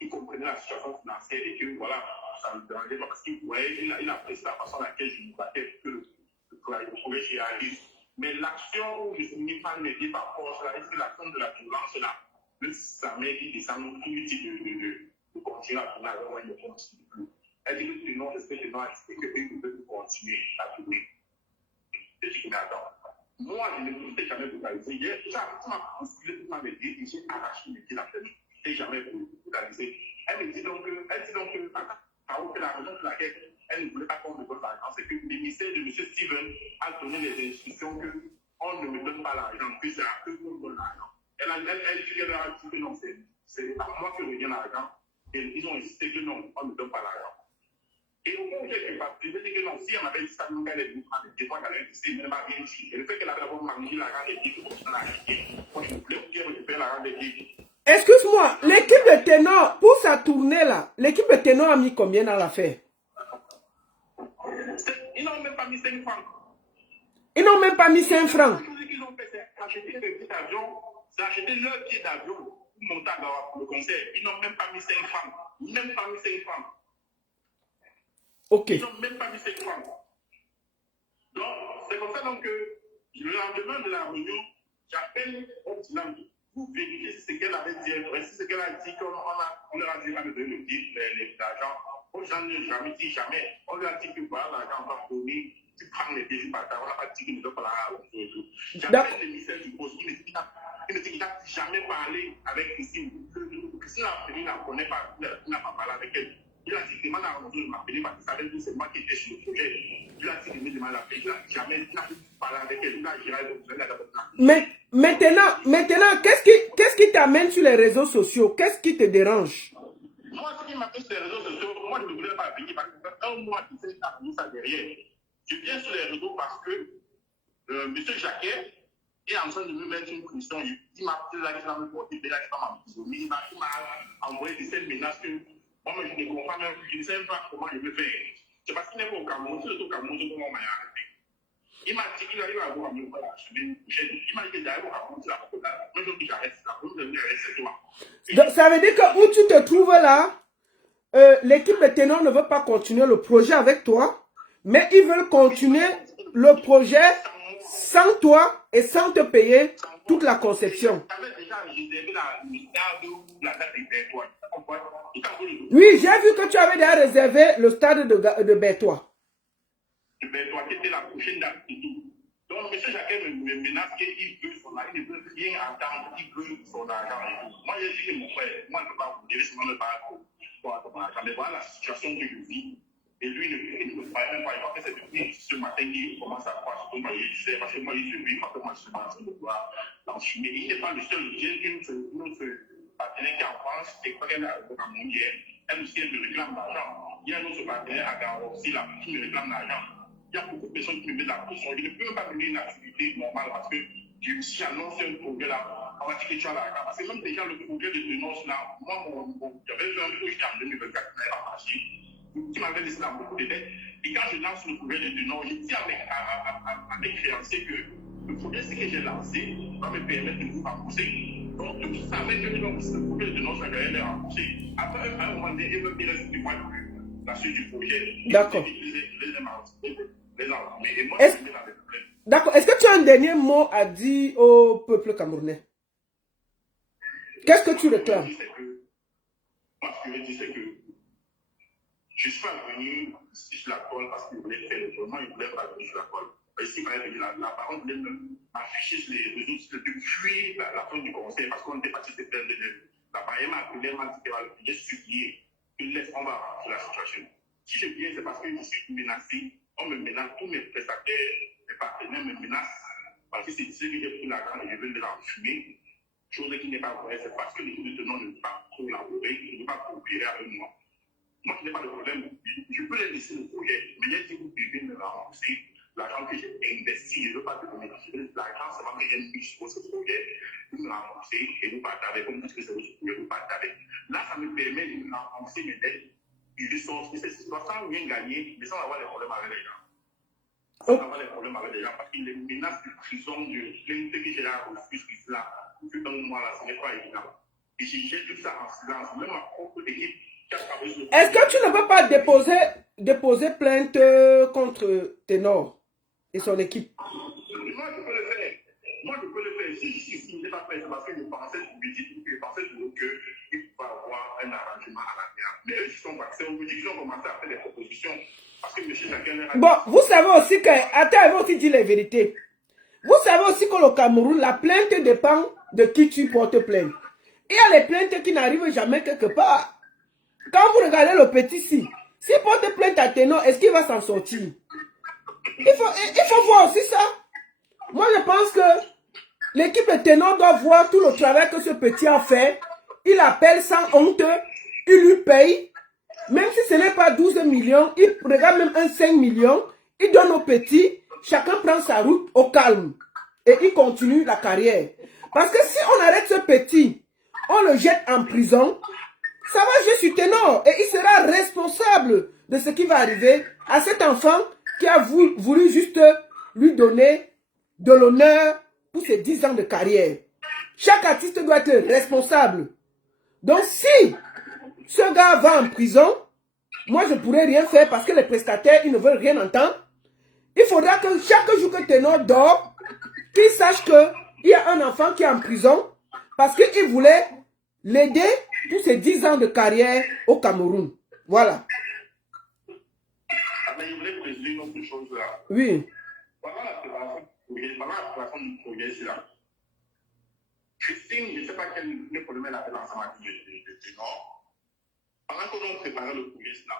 qu'il comprenait la situation financière et que voilà, ça me dérangeait pas parce qu'il voyait, il apprécie la façon à laquelle je me battais que le projet chez Alice. Mais l'action où je suis mis par m'aider par force, là, c'est l'action de la violence là. Même si sa mère qui descend tout lui dit de continuer à tourner avec moi, il ne continue plus. Elle dit que Pinon, j'espère que Pinon a dit que Pinon peut continuer à tourner. Je dis mais attends. Moi, je ne me suis jamais brutalisé. Hier, tu m'as bousculé toute ma métier et j'ai arraché mes pieds la tête. Je n'ai jamais brutalisé. Elle me dit donc que, c'est la raison pour laquelle elle ne voulait pas qu'on me donne l'argent, c'est que l'émissaire de M. Steven a donné les instructions qu'on ne me donne pas l'argent, que c'est à eux qu'on donne l'argent. Elle dit qu'elle a dit que non, c'est à moi que revient l'argent. Et ils ont insisté que non, on ne me donne pas l'argent. Et au moment où j'ai parti, je dis que non, si on avait dit ça, nous, elle est des fois qu'elle avait dit, elle m'a bien dit. Et le fait qu'elle avait d'abord mangé l'argent des guides, on a acheté. Moi, je voulais dire, je paie l'argent des guides. Excuse-moi, l'équipe de ténor, pour sa tournée là, l'équipe de ténor a mis combien dans l'affaire? Ils n'ont même pas mis 5 francs. Ils n'ont même pas mis 5 francs. Ce qu'ils ont fait, c'est acheter des billets d'avion, c'est acheter leur billet d'avion pour monter à le concert. Ils n'ont même pas mis 5 francs. Même pas mis 5 francs. Ok. Ils n'ont même pas mis 5 francs. Donc, c'est comme ça donc, que le lendemain de la réunion, j'appelle Optilam pour vérifier si ce qu'elle avait dit, si ce qu'elle a dit qu'on leur a dit de donner le titre, l'argent. Aux gens ne jamais dit jamais. On lui a dit que voilà, l'argent va donner, tu prends les billets, on n'a pas dit qu'il ne doit pas l'argent. J'appelle l'émissaire du poste, il me dit qu'il n'a jamais parlé avec Christine. Christine ne la connaît pas, il n'a pas parlé avec elle. Il a dit qu'il demande à Roger de m'appeler parce qu'il savait que c'est moi qui étais sur le projet. Il a dit qu'il me demande à l'appeler. Il n'a jamais parlé avec elle. Il a géré. Maintenant, qu'est-ce qui t'amène sur les réseaux sociaux? Qu'est-ce qui te dérange? Moi, ce qui m'amène sur les réseaux sociaux, moi, je ne voulais pas venir parce que un mois, tu sais, ça ça derrière. Je viens sur les réseaux parce que M. Jacquet est en train de me mettre une pression. Il m'a appelé là, il m'a porté là, il m'a envoyé des scènes menaces. Moi, je ne comprends même plus, je ne sais même pas comment je vais faire. C'est parce qu'il n'est pas au Cameroun, si je suis au Cameroun, je comment on m'a arrêté. Il m'a dit qu'il allait avoir un peu la semaine prochaine. Il m'a dit qu'il allait avoir un peu la semaine prochaine. Moi, je dis j'arrête ça, je vais rester toi. Donc, ça veut dire que où tu te trouves là, l'équipe de ténor ne veut pas continuer le projet avec toi, mais ils veulent continuer le projet sans toi et sans te payer toute la conception. Oui, j'ai vu que tu avais déjà réservé le stade de Bertois. De Bertois, qui était la prochaine date et tout. Donc, M. Jacquet me menace qu'il veut son argent, il ne veut rien entendre, il veut son argent et tout. Moi, j'ai dit que mon frère, moi, je ne peux pas vous dire, sinon, je ne peux pas pour mon argent. Mais voilà la situation que je vis. Et lui, il ne peut pas même pas. Il va faire cette depuis ce matin qu'il commence à croire sur moi. Il sait, parce que moi, il se vit, parce que moi, je suis en train de voir l'enfumer. Il n'est pas le seul. J'ai une autre partenaire qui est en France, et quand elle est au Cameroun hier, elle aussi, elle me réclame l'argent. Il y a un autre partenaire à Garo aussi, là, qui me réclame l'argent. Il y a beaucoup de personnes qui me mettent la pression. Je ne peux même pas mener une activité normale parce que je me suis annoncé un projet là. On va dire que tu as l'argent. Parce que même déjà, le projet de tenance là, moi, j'avais fait un projet en 2024 qui n'avait pas marché, qui m'avait laissé dans beaucoup de dettes. Et quand je lance le projet de tenance, je dis à mes créanciers que le projet, ce que j'ai lancé, va me permettre de vous rembourser. Donc, tout ça avec eux, donc, ce projet de notre chagrin est remboursé. Après, à un moment donné, il me dit, moi la suite du projet. D'accord. Est-ce D'accord. Est-ce que tu as un dernier mot à dire au peuple camerounais? Qu'est-ce que tu réclames? Moi, ce que je dis, c'est que je suis pas venu sur la colle parce qu'il voulait faire le tournoi, il voulait pas venir sur la colle. Et s'il fallait venir la parole voulait m'afficher sur les réseaux sociaux depuis la fin du conseil parce qu'on était parti de faire la parole m'a appelé, m'a dit qu'il j'ai supplié, qu'il laisse, on va arranger la situation. Si je viens, c'est parce que je suis menacé. On me menace, tous mes prestataires, mes partenaires me menacent parce que c'est ici que j'ai pris l'argent et je veux les en fumer. Chose qui n'est pas vraie, c'est parce que les gens de tenants ne veulent pas collaborer, ne veulent pas coopérer avec moi. Moi, je n'ai pas de problème. Je peux les laisser le projet, mais si vous devez me rembourser l'argent que j'ai investi, je ne veux pas te donner l'argent, c'est moi que j'ai mis sur ce projet, vous me rembourser et vous partagez, comme vous dites que c'est votre projet, vous partagez. Là, ça me permet de me rembourser mes dettes. Je sors de cette situation sans rien gagner, mais sans avoir des problèmes avec les gens. Sans avoir des problèmes avec les gens, parce qu'il les menace de prison, de plainte que j'ai là, refuse là, que dans le mois là, ce n'est pas évident. Et j'ai tout ça en silence, même ma propre équipe. Est-ce que tu ne peux pas déposer plainte contre Ténor et son équipe? Moi, je peux le faire. Moi, je peux le faire. Si je n'ai pas fait, c'est parce que je pensais toujours qu'il va avoir un arrangement à l'avenir. Mais eux, ils sont passés au bout, ils ont commencé à faire des propositions. Parce que M. Chacun a... Bon, vous savez aussi que... Attends, elle va aussi dire la vérité. Vous savez aussi qu'au Cameroun, la plainte dépend de qui tu portes plainte. Il y a les plaintes qui n'arrivent jamais quelque part. Quand vous regardez le petit ici, s'il porte plainte à Ténor, est-ce qu'il va s'en sortir? Il faut voir aussi ça. Moi, je pense que l'équipe de Ténor doit voir tout le travail que ce petit a fait. Il appelle sans honte, il lui paye. Même si ce n'est pas 12 millions, il regarde même un 5 millions, il donne au petit, chacun prend sa route au calme. Et il continue la carrière. Parce que si on arrête ce petit, on le jette en prison, ça va jouer sur Ténor. Et il sera responsable de ce qui va arriver à cet enfant qui a voulu juste lui donner de l'honneur pour ses 10 ans de carrière. Chaque artiste doit être responsable. Donc si ce gars va en prison, moi je ne pourrais rien faire parce que les prestataires, ils ne veulent rien entendre. Il faudra que chaque jour que Ténor dort, qu'il sache qu'il y a un enfant qui est en prison parce qu'il voulait l'aider pour ses 10 ans de carrière au Cameroun. Voilà. Mais je voulais préciser une autre chose là. Oui. Pendant la préparation du projet ici là, Christine, je ne sais pas quel problème elle a fait dans sa matière de Ténor. Pendant que l'on préparait le projet là,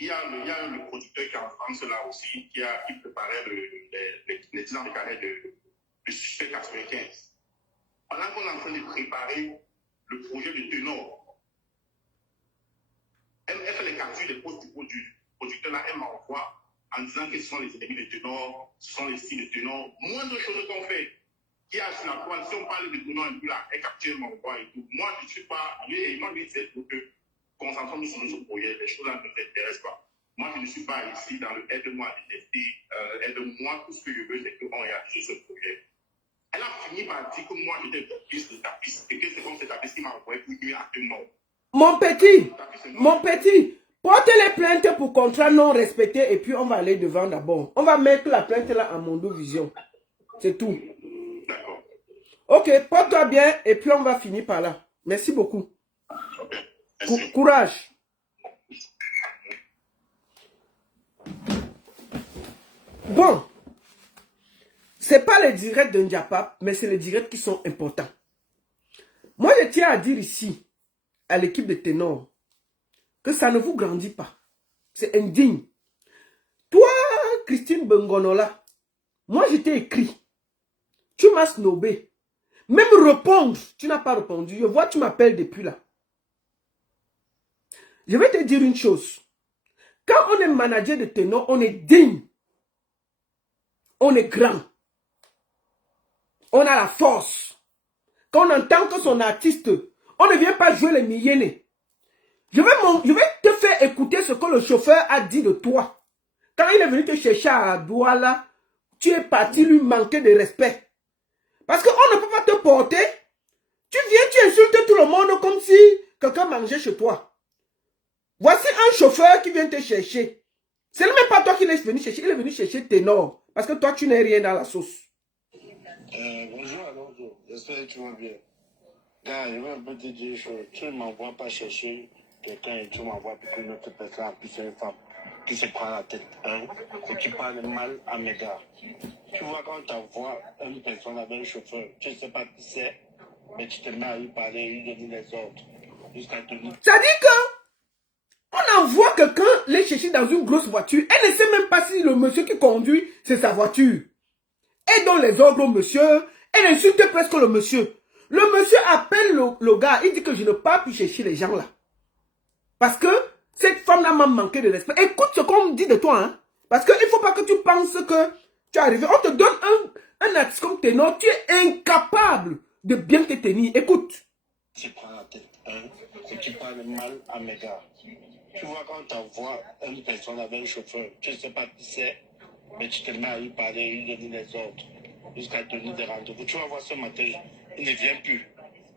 il y a le producteur qui est en France là aussi, qui préparait les 10 ans de carrière de Suspect 95. Pendant qu'on est en train de préparer le projet de Ténor, elle fait les captures des postes du producteur là, elle m'envoie en disant que ce sont les ennemis de Ténor, ce sont les signes de Ténor. Moindre chose qu'on fait, qui a sur la toile, si on parle de Ténor un peu là, elle capture, elle m'envoie et tout. Moi, je ne suis pas, moi, je dis pour que concentrons-nous sur ce projet, les choses là ne m'intéressent pas. Moi, je ne suis pas ici dans le aide-moi à détester, aide-moi, tout ce que je veux, c'est qu'on réalise ce projet. Elle a fini par dire que moi, j'étais de tapiste et que c'est comme cette tapiste qui m'a envoyé pour lui actuellement. Mon petit, portez les plaintes pour contrat non respecté et puis on va aller devant d'abord. On va mettre la plainte là à Mondo Vision. C'est tout. D'accord. Ok, porte-toi bien et puis on va finir par là. Merci beaucoup. Okay. Courage. Bon, c'est pas les directs de Ndiapap, mais c'est les directs qui sont importants. Moi, je tiens à dire ici, à l'équipe de Ténor, que ça ne vous grandit pas. C'est indigne. Toi, Christine Bengonola, moi, je t'ai écrit. Tu m'as snobé. Même répondre, tu n'as pas répondu. Je vois, tu m'appelles depuis là. Je vais te dire une chose. Quand on est manager de Ténor, on est digne. On est grand. On a la force. Quand on entend que son artiste, on ne vient pas jouer les milliers. Je vais te faire écouter ce que le chauffeur a dit de toi. Quand il est venu te chercher à Douala, tu es parti lui manquer de respect. Parce qu'on ne peut pas te porter Tu viens, tu insultes tout le monde comme si quelqu'un mangeait chez toi. Voici un chauffeur qui vient te chercher. Ce n'est même pas toi qui l'es venu chercher, il est venu chercher Ténor. Parce que toi, tu n'es rien dans la sauce. Bonjour Alonso, j'espère que tu vas bien. Gars, je veux un peu te dire une chose. Tu ne m'envoies pas chercher quelqu'un et tu m'envoies pour une autre personne, en plus c'est une femme qui se prend la tête, hein, et qui parle mal à mes gars. Tu vois, quand tu envoies une personne avec un chauffeur, tu ne sais pas qui c'est, mais tu te mets à lui parler, lui donner les ordres, jusqu'à tenir. Ça dit que on envoie quelqu'un les chercher dans une grosse voiture. Elle ne sait même pas si le monsieur qui conduit, c'est sa voiture. Elle donne les ordres au monsieur. Elle insulte presque le monsieur. Le monsieur appelle le gars. Il dit que je ne peux pas plus chercher les gens là. Parce que cette femme-là m'a manqué de respect. Écoute ce qu'on dit de toi. Hein? Parce qu'il ne faut pas que tu penses que tu es arrivé. On te donne un artiste comme Ténor. Tu es incapable de bien te tenir. Écoute. Tu prends la tête, hein, et qui parle mal à mes gars. Tu vois, quand tu envoies une personne avec un chauffeur, tu ne sais pas qui c'est, mais tu te mets à lui parler, lui donner les ordres, jusqu'à tenir des rendez-vous. Tu vas voir ce matin, il ne vient plus.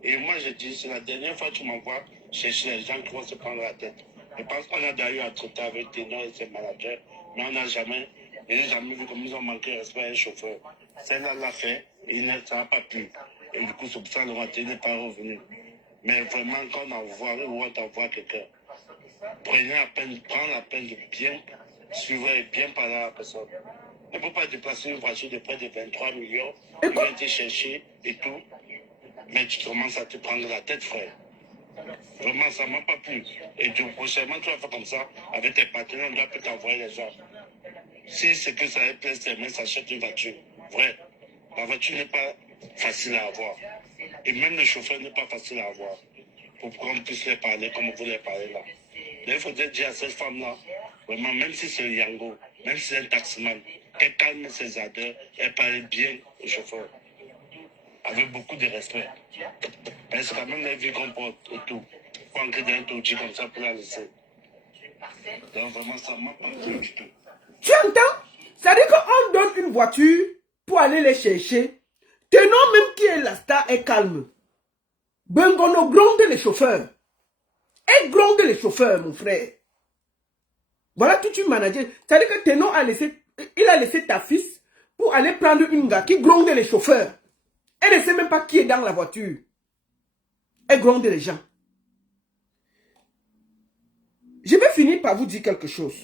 Et moi, je dis, c'est la dernière fois que tu m'envoies chercher les gens qui vont se prendre la tête. Je pense qu'on a d'ailleurs à traiter avec Ténor et ses managers, mais on n'a jamais, je n'ai jamais vu comme ils ont manqué de respect à un chauffeur. Celle-là l'a fait, et il ne s'en a pas pu. Et du coup, c'est pour ça que le matin, il n'est pas revenu. Mais vraiment, quand on envoie quelqu'un, prends la peine de bien suivre et bien parler à la personne. On ne peut pas déplacer une voiture de près de 23 millions, tu viens te chercher et tout, mais tu commences à te prendre la tête, frère. Vraiment, ça ne m'a pas plu. Et du prochainement, tu vas faire comme ça, avec tes partenaires, on doit peut t'envoyer les gens. Si c'est que ça est plein, mais ça achète une voiture. Vrai, la voiture n'est pas facile à avoir. Et même le chauffeur n'est pas facile à avoir. Pour qu'on puisse les parler comme vous les parlez là. Mais il faudrait dire à cette femme-là, vraiment, même si c'est Yango, même si c'est un taximan, qu'elle calme ses ardeurs, elle parle bien au chauffeur. Avec beaucoup de respect. Parce que quand même la vie qu'on porte et tout. Pas entrer dans un taudis comme ça pour la laisser. Donc vraiment, ça m'a pas plu du tout. Tu entends? Ça dit qu'on donne une voiture pour aller les chercher. Ténor même qui est la star est calme. Bengono gronde les chauffeurs. Et gronde les chauffeurs, mon frère. Voilà tout une manager. Ça dit que Ténor a laissé ta fils pour aller prendre une gars qui gronde les chauffeurs. Elle ne sait même pas qui est dans la voiture. Elle gronde les gens. Je vais finir par vous dire quelque chose.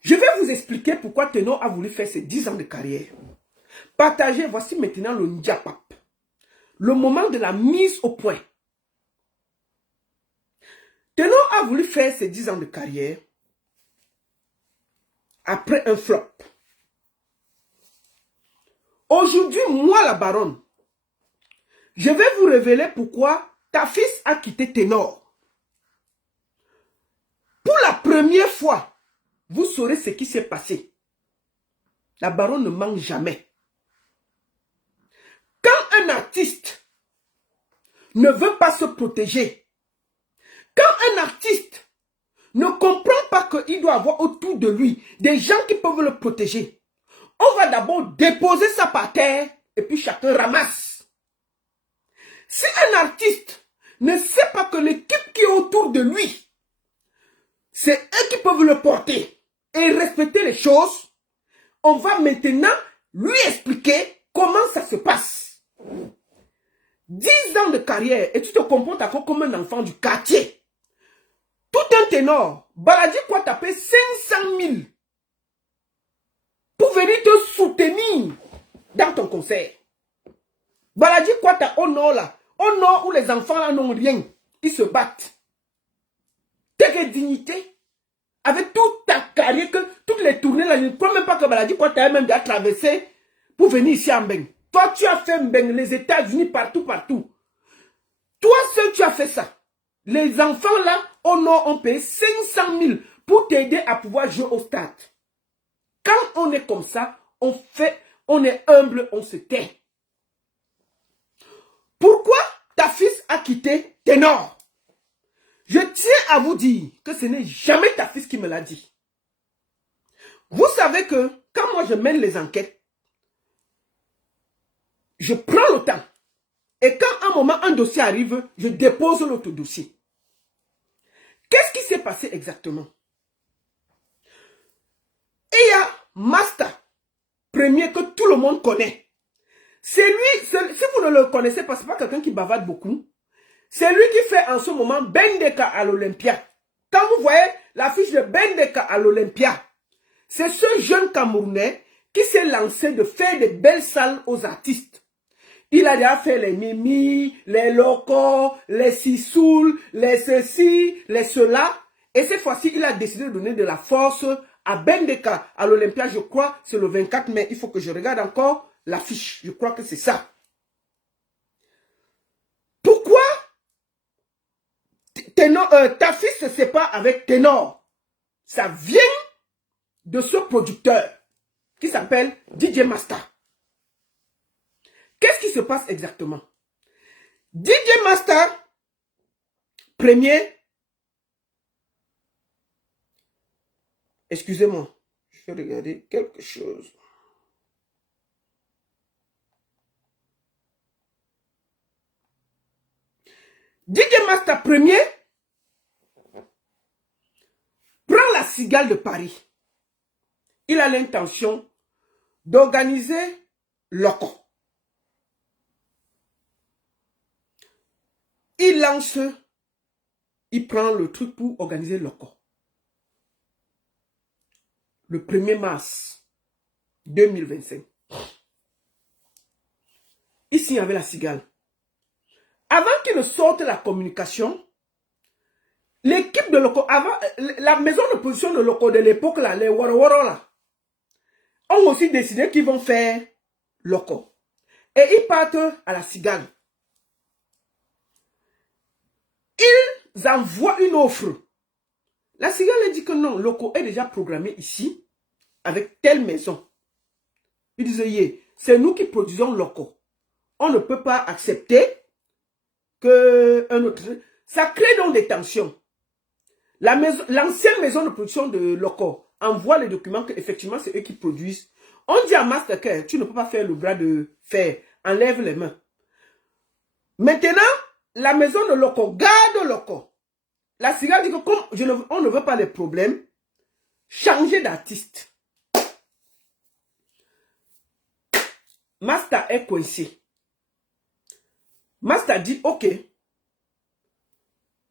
Je vais vous expliquer pourquoi Ténor a voulu faire ses 10 ans de carrière. Partagez, voici maintenant le Ndiapap. Le moment de la mise au point. Ténor a voulu faire ses 10 ans de carrière après un flop. Aujourd'hui, moi la baronne, je vais vous révéler pourquoi ta fils a quitté Ténor. Pour la première fois, vous saurez ce qui s'est passé. La baronne ne ment jamais. Quand un artiste ne veut pas se protéger, quand un artiste ne comprend pas qu'il doit avoir autour de lui des gens qui peuvent le protéger, on va d'abord déposer ça par terre et puis chacun ramasse. Si un artiste ne sait pas que l'équipe qui est autour de lui, c'est eux qui peuvent le porter et respecter les choses, on va maintenant lui expliquer comment ça se passe. 10 ans de carrière et tu te comportes encore comme un enfant du quartier. Tout un ténor, Baladi quoi taper 500 000 pour venir te soutenir dans ton concert. Baladi quoi t'as au nord là, au nord où les enfants là n'ont rien, ils se battent. T'as dignité, avec toute ta carrière, que toutes les tournées là, je ne crois même pas que Baladi quoi t'as même déjà traversé pour venir ici en Mbeng. Toi tu as fait Mbeng, les États-Unis, partout. Toi seul tu as fait ça. Les enfants là, au nord, ont payé 500 000 pour t'aider à pouvoir jouer au stade. Quand on est comme ça, on est humble, on se tait. Pourquoi ta fils a quitté Ténor? Je tiens à vous dire que ce n'est jamais ta fils qui me l'a dit. Vous savez que quand moi je mène les enquêtes, je prends le temps. Et quand un moment, un dossier arrive, je dépose l'autre dossier. Qu'est-ce qui s'est passé exactement? Il y a Master, premier que tout le monde connaît. C'est lui, si vous ne le connaissez pas, ce n'est pas quelqu'un qui bavarde beaucoup. C'est lui qui fait en ce moment Bendeka à l'Olympia. Quand vous voyez l'affiche de Bendeka à l'Olympia, c'est ce jeune Camerounais qui s'est lancé de faire des belles salles aux artistes. Il a déjà fait les Mimi, les Locos, les Sissoul, les ceci, les cela. Et cette fois-ci, il a décidé de donner de la force à Bendeka à l'Olympia. Je crois c'est le 24 mai. Il faut que je regarde encore l'affiche. Je crois que c'est ça. Pourquoi ta fille se sépare avec Ténor? Ça vient de ce producteur qui s'appelle DJ Master. Qu'est-ce qui se passe exactement? DJ Master, premier, excusez-moi, je vais regarder quelque chose. DJ Master premier prend la Cigale de Paris. Il a l'intention d'organiser Loco. Il lance, il prend le truc pour organiser Loco. Le 1er mars 2025. Ici, il y avait la Cigale. Avant qu'il ne sorte la communication, l'équipe de Loco, avant, la maison de position de Loco de l'époque, là, les Waro là, ont aussi décidé qu'ils vont faire Loco. Et ils partent à la Cigale. Ils envoient une offre. La Cigale a dit que non, Loco est déjà programmé ici, avec telle maison. Ils disaient, c'est nous qui produisons Loco. On ne peut pas accepter que un autre... Ça crée donc des tensions. L'ancienne maison de production de Loco envoie les documents que effectivement c'est eux qui produisent. On dit à Mastercare, tu ne peux pas faire le bras de fer. Enlève les mains. Maintenant, la maison de Loco garde Loco. La Cigale dit que comme on ne veut pas les problèmes, changez d'artiste. Master est coincé. Master dit, ok,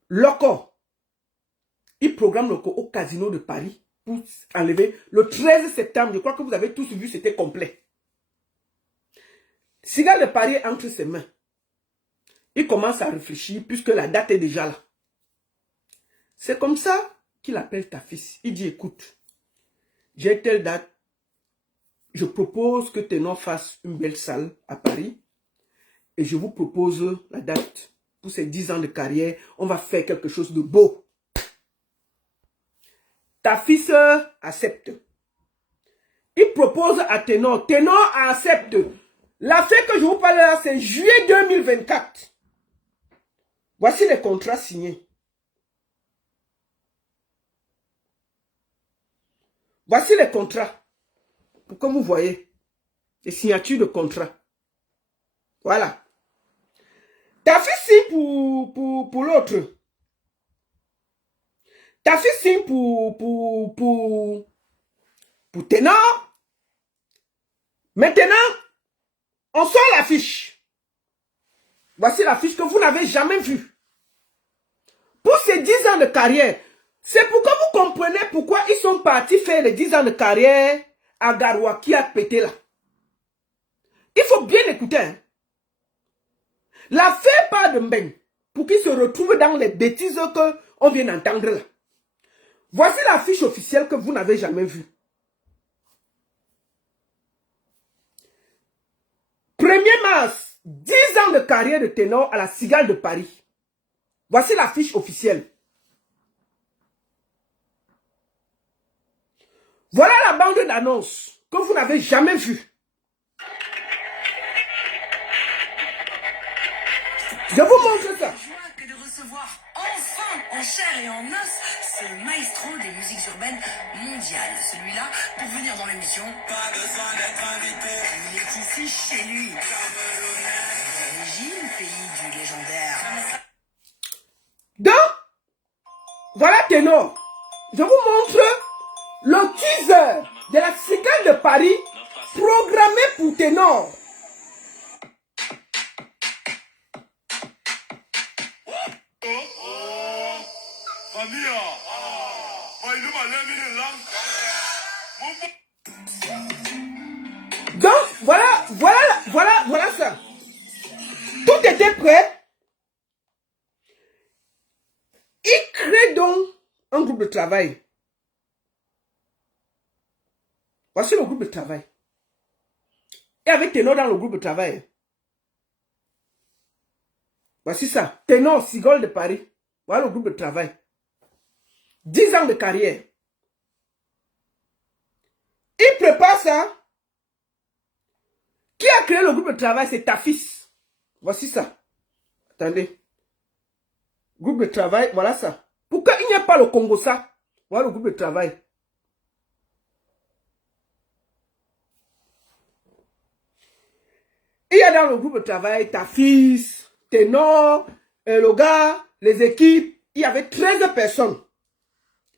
Loco, il programme Loco au Casino de Paris pour enlever le 13 septembre. Je crois que vous avez tous vu, c'était complet. Cigale de Paris est entre ses mains. Il commence à réfléchir puisque la date est déjà là. C'est comme ça qu'il appelle ta fille. Il dit, écoute, j'ai telle date. Je propose que Ténor fasse une belle salle à Paris. Et je vous propose la date pour ces 10 ans de carrière. On va faire quelque chose de beau. Ta fille accepte. Il propose à Ténor. Ténor accepte. L'affaire que je vous parle là, c'est juillet 2024. Voici les contrats signés. Voici les contrats. Pour que vous voyez. Les signatures de contrats. Voilà. Ta fille signe pour l'autre. Ta fille signe pour Ténor. Maintenant, on sort la fiche. Voici la fiche que vous n'avez jamais vue. Pour ces 10 ans de carrière, c'est pour que vous compreniez pourquoi ils sont partis faire les 10 ans de carrière à Garoua qui a pété là. Il faut bien écouter. Hein. L'affaire part de Mbeng pour qu'ils se retrouvent dans les bêtises qu'on vient d'entendre là. Voici la fiche officielle que vous n'avez jamais vue. 1er mars, 10 ans de carrière de Ténor à la Cigale de Paris. Voici la fiche officielle. Voilà la bande d'annonce que vous n'avez jamais vue. Je vous montre ça. Que de recevoir enfin en chair et en os, c'est le maestro des musiques urbaines mondiales. Celui-là, pour venir dans l'émission, pas besoin d'être invité. Il est ici chez lui. D'origine, pays du légendaire. Donc, voilà Ténor. Je vous montre le teaser de la cigale de Paris programmé pour Ténor. Donc, voilà ça. Tout était prêt. Il crée donc un groupe de travail. Voici le groupe de travail. Et avec Ténor dans le groupe de travail. Voici ça. Ténor, Cigale de Paris. Voilà le groupe de travail. 10 ans de carrière. Il prépare ça. Qui a créé le groupe de travail? C'est Tafis. Voici ça. Attendez. Groupe de travail, voilà ça. Pourquoi il n'y a pas le Congo ça? Voilà le groupe de travail. Il y a dans le groupe de travail Tafis, Ténor, le gars, les équipes. Il y avait 13 personnes.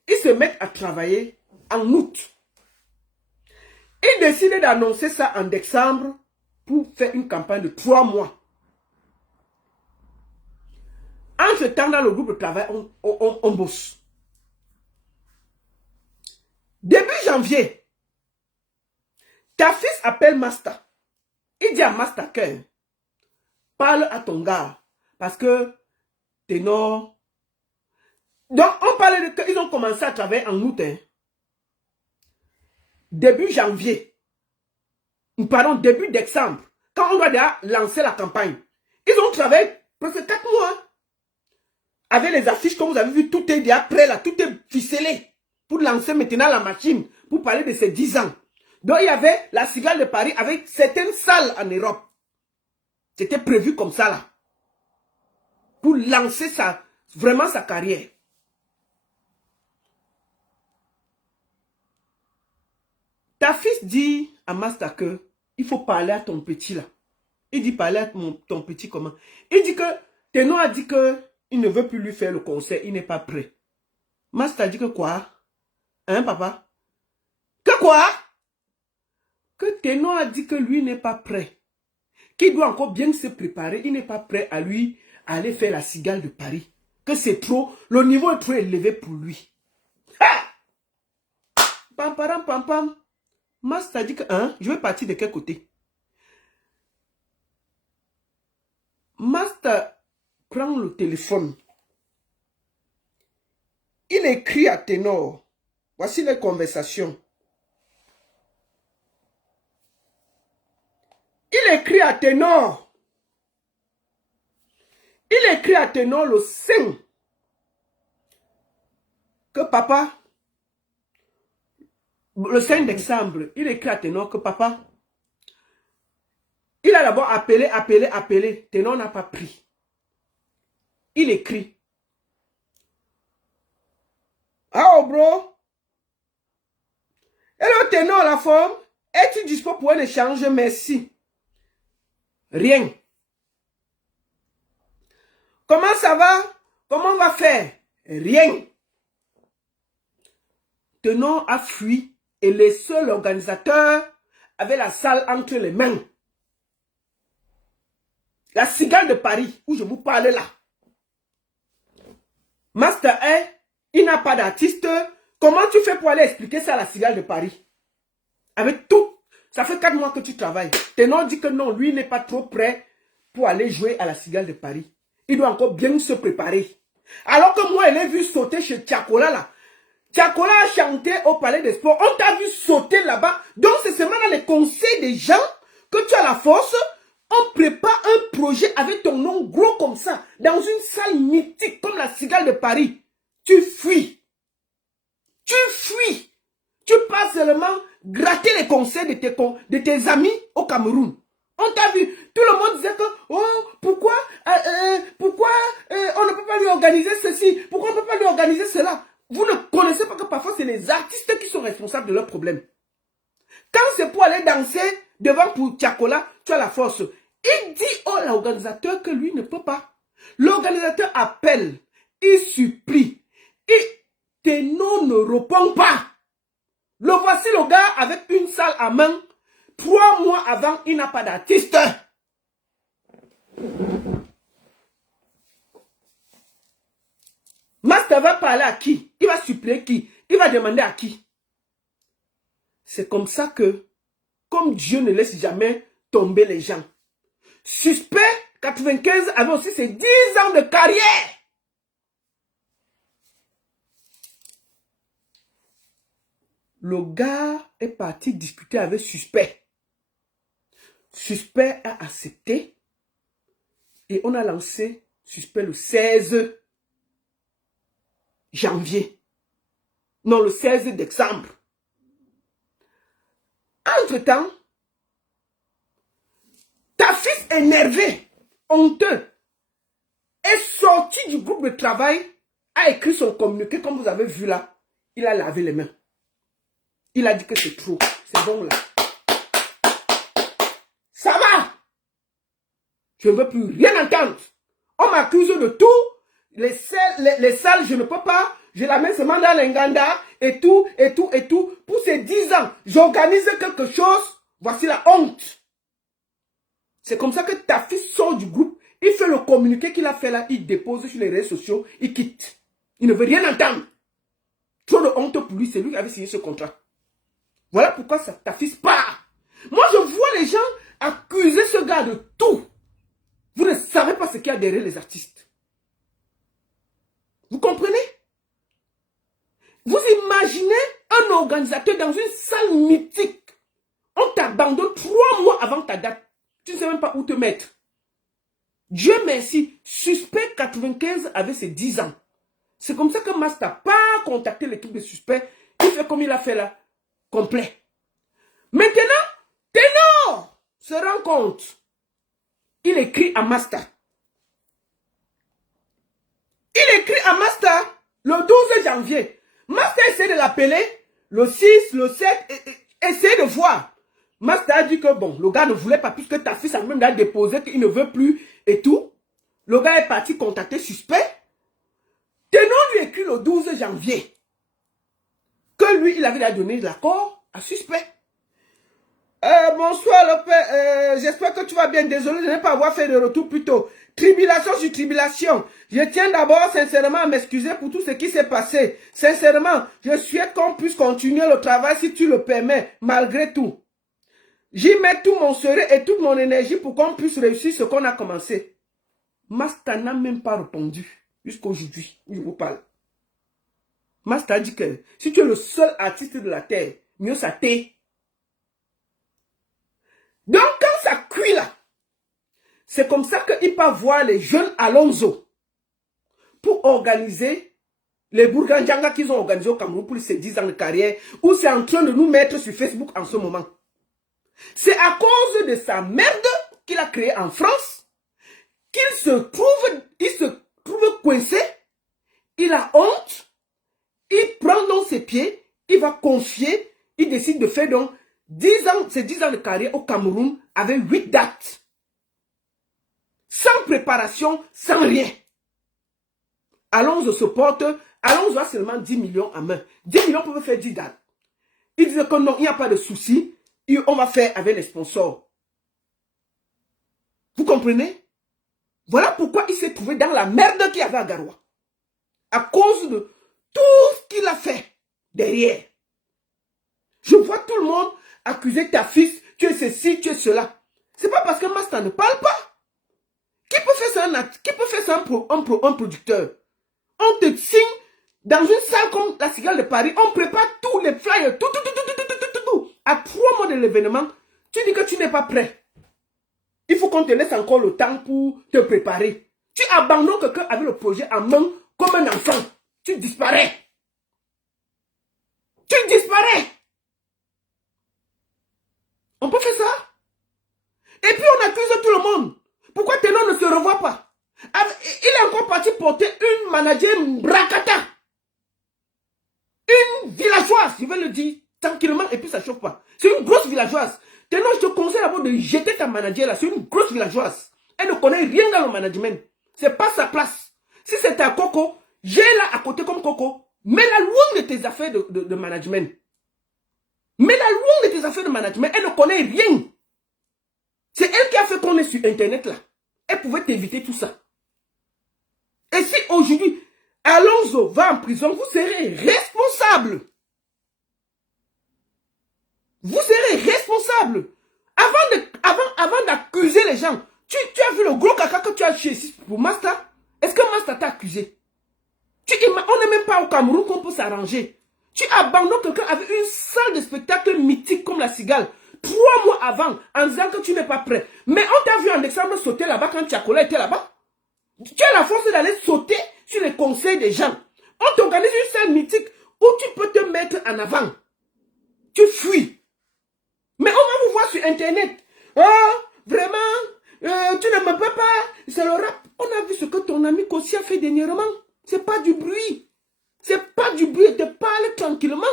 Ils se mettent à travailler en août. Ils décident d'annoncer ça en décembre pour faire une campagne de 3 mois. En ce temps, dans le groupe de travail, on bosse. Début janvier, Tafis appelle Master. Il dit à Master que parle à ton gars. Parce que Ténor. Donc, on parlait de qu'ils ont commencé à travailler en août. Début janvier. Pardon, début décembre. Quand on doit déjà lancer la campagne. Ils ont travaillé presque 4 mois. Avec les affiches, comme vous avez vu, tout est déjà prêt là. Tout est ficelé. Pour lancer maintenant la machine. Pour parler de ces 10 ans. Donc, il y avait la Cigale de Paris avec certaines salles en Europe. C'était prévu comme ça là. Pour lancer vraiment sa carrière. Tafis dit à Master que il faut parler à ton petit là. Il dit parler à ton petit comment? Il dit que Ténor a dit que il ne veut plus lui faire le concert, il n'est pas prêt. Master dit que quoi? Hein papa? Que quoi? Que Ténor a dit que lui n'est pas prêt. Qu'il doit encore bien se préparer, il n'est pas prêt à lui aller faire la Cigale de Paris. Que c'est trop, le niveau est trop élevé pour lui. Ha! Pam pam pam pam. Master dit que, hein, je vais partir de quel côté? Master prend le téléphone. Il écrit à Ténor. Voici les conversations. Il écrit à Ténor. Il écrit à Ténor le 5. Que papa... Le 5 décembre, il écrit à Ténor que papa, il a d'abord appelé. Ténor n'a pas pris. Il écrit. Ah oh bro. Hello Ténor, la forme. Es-tu dispo pour un échange? Merci. Rien. Comment ça va? Comment on va faire? Rien. Ténor a fui. Et les seuls organisateurs avaient la salle entre les mains. La Cigale de Paris, où je vous parle là. Master A, il n'a pas d'artiste. Comment tu fais pour aller expliquer ça à la Cigale de Paris? Avec tout. Ça fait 4 mois que tu travailles. Ténor dit que non, lui n'est pas trop prêt pour aller jouer à la Cigale de Paris. Il doit encore bien se préparer. Alors que moi, je l'ai vu sauter chez Tiakola là. Tiakola a chanté au Palais des Sports. On t'a vu sauter là-bas. Donc, c'est seulement dans les conseils des gens que tu as la force. On prépare un projet avec ton nom gros comme ça. Dans une salle mythique comme la Cigale de Paris. Tu fuis. Tu fuis. Tu passes seulement gratter les conseils de tes amis au Cameroun. On t'a vu. Tout le monde disait que, oh, pourquoi on ne peut pas lui organiser ceci? Pourquoi on ne peut pas lui organiser cela? Vous ne connaissez pas que parfois c'est les artistes qui sont responsables de leurs problèmes. Quand c'est pour aller danser devant pour Tiakola, tu as la force. Il dit à l'organisateur que lui ne peut pas. L'organisateur appelle, il supplie. Et Ténon ne répond pas. Le voici le gars avec une salle à main. 3 mois avant, il n'a pas d'artiste. Master va parler à qui? Il va supplier qui? Il va demander à qui? C'est comme ça que, comme Dieu ne laisse jamais tomber les gens. Suspect 95 avait aussi ses 10 ans de carrière. Le gars est parti discuter avec Suspect. Suspect a accepté et on a lancé Suspect le 16 janvier. Non, le 16 décembre. Entre-temps, ta fils énervé, honteux, est sorti du groupe de travail, a écrit son communiqué, comme vous avez vu là. Il a lavé les mains. Il a dit que c'est trop. C'est bon là. Ça va. Je ne veux plus rien entendre. On m'accuse de tout. Les salles, je ne peux pas. Je la mets seulement dans l'Inganda et tout, et tout, et tout. Pour ces 10 ans, j'organise quelque chose. Voici la honte. C'est comme ça que ta fille sort du groupe. Il fait le communiqué qu'il a fait là. Il dépose sur les réseaux sociaux. Il quitte. Il ne veut rien entendre. Trop de honte pour lui. C'est lui qui avait signé ce contrat. Voilà pourquoi ta fille part. Moi, je vois les gens accuser ce gars de tout. Vous ne savez pas ce qu'il y a derrière les artistes. Vous comprenez? Vous imaginez un organisateur dans une salle mythique. On t'abandonne 3 mois avant ta date. Tu ne sais même pas où te mettre. Dieu merci, Suspect 95 avait ses 10 ans. C'est comme ça que Master n'a pas contacté l'équipe de Suspect. Il fait comme il a fait là. Complet. Maintenant, Ténor se rend compte. Il écrit à Master. Il écrit à Master le 12 janvier. Master essaie de l'appeler le 6, le 7, essaie de voir. Master a dit que bon, le gars ne voulait pas puisque ta fille a même déposé qu'il ne veut plus et tout. Le gars est parti contacter Suspect. Ténor lui écrit le 12 janvier que lui, il avait donné l'accord à Suspect. Bonsoir le père, j'espère que tu vas bien. Désolé de ne pas avoir fait de retour plus tôt. Tribulation sur tribulation. Je tiens d'abord sincèrement à m'excuser pour tout ce qui s'est passé. Sincèrement, je souhaite qu'on puisse continuer le travail si tu le permets, malgré tout. J'y mets tout mon sérieux et toute mon énergie pour qu'on puisse réussir ce qu'on a commencé. Master n'a même pas répondu jusqu'aujourd'hui. Je vous parle. Master dit que si tu es le seul artiste de la terre, mieux ça t'est. Donc quand ça cuit là, c'est comme ça qu'il peut voir les jeunes Alonso pour organiser les Bourgandjanga qu'ils ont organisés au Cameroun pour ces 10 ans de carrière, où c'est en train de nous mettre sur Facebook en ce moment. C'est à cause de sa merde qu'il a créée en France qu'il se trouve coincé, il a honte, il prend dans ses pieds, il va confier, il décide de faire donc 10 ans, ces 10 ans de carrière au Cameroun avec 8 dates. Sans préparation, sans rien. Alonso se porte, Alonso a seulement 10 millions en main. 10 millions peuvent faire 10 dates. Il disait que non, il n'y a pas de souci, on va faire avec les sponsors. Vous comprenez? Voilà pourquoi il s'est trouvé dans la merde qu'il y avait à Garoua. À cause de tout ce qu'il a fait derrière. Je vois tout le monde accuser ta fille, tu es ceci, tu es cela. C'est pas parce que Master ne parle pas. Qui peut faire ça un producteur? On te signe dans une salle comme la Cigale de Paris, on prépare tous les flyers, tout. À 3 mois de l'événement, tu dis que tu n'es pas prêt. Il faut qu'on te laisse encore le temps pour te préparer. Tu abandonnes quelqu'un avec le projet en main comme un enfant. Tu disparais. Tu disparais. On peut faire ça? Et puis on accuse tout le monde. Pourquoi Ténor ne se revoit pas? Il est encore parti porter une manager bracata. Une villageoise, je vais le dire tranquillement, et puis ça ne chauffe pas. C'est une grosse villageoise. Ténor, je te conseille d'abord de jeter ta manager là. C'est une grosse villageoise. Elle ne connaît rien dans le management. C'est pas sa place. Si c'était à Coco, j'ai là à côté comme Coco. Mets-la loin de tes affaires de management. Mets-la loin de tes affaires de management. Elle ne connaît rien. C'est elle qui a fait qu'on est sur Internet là. Elle pouvait t'éviter tout ça. Et si aujourd'hui, Alonso va en prison, vous serez responsable. Vous serez responsable. Avant d'accuser les gens, tu as vu le gros caca que tu as chez pour Masta? Est-ce que Masta t'a accusé? On n'est même pas au Cameroun qu'on peut s'arranger. Tu abandonnes quelqu'un avec une salle de spectacle mythique comme la Cigale 3 mois avant en disant que tu n'es pas prêt. Mais on t'a vu en décembre sauter là-bas quand Tiakola était là-bas. Tu as la force d'aller sauter sur les conseils des gens. On t'organise une salle mythique où tu peux te mettre en avant. Tu fuis. Mais on va vous voir sur Internet. Oh, vraiment, tu ne me peux pas. C'est le rap. On a vu ce que ton ami Kossi a fait dernièrement. C'est pas du bruit. C'est pas du bruit. Te parle tranquillement.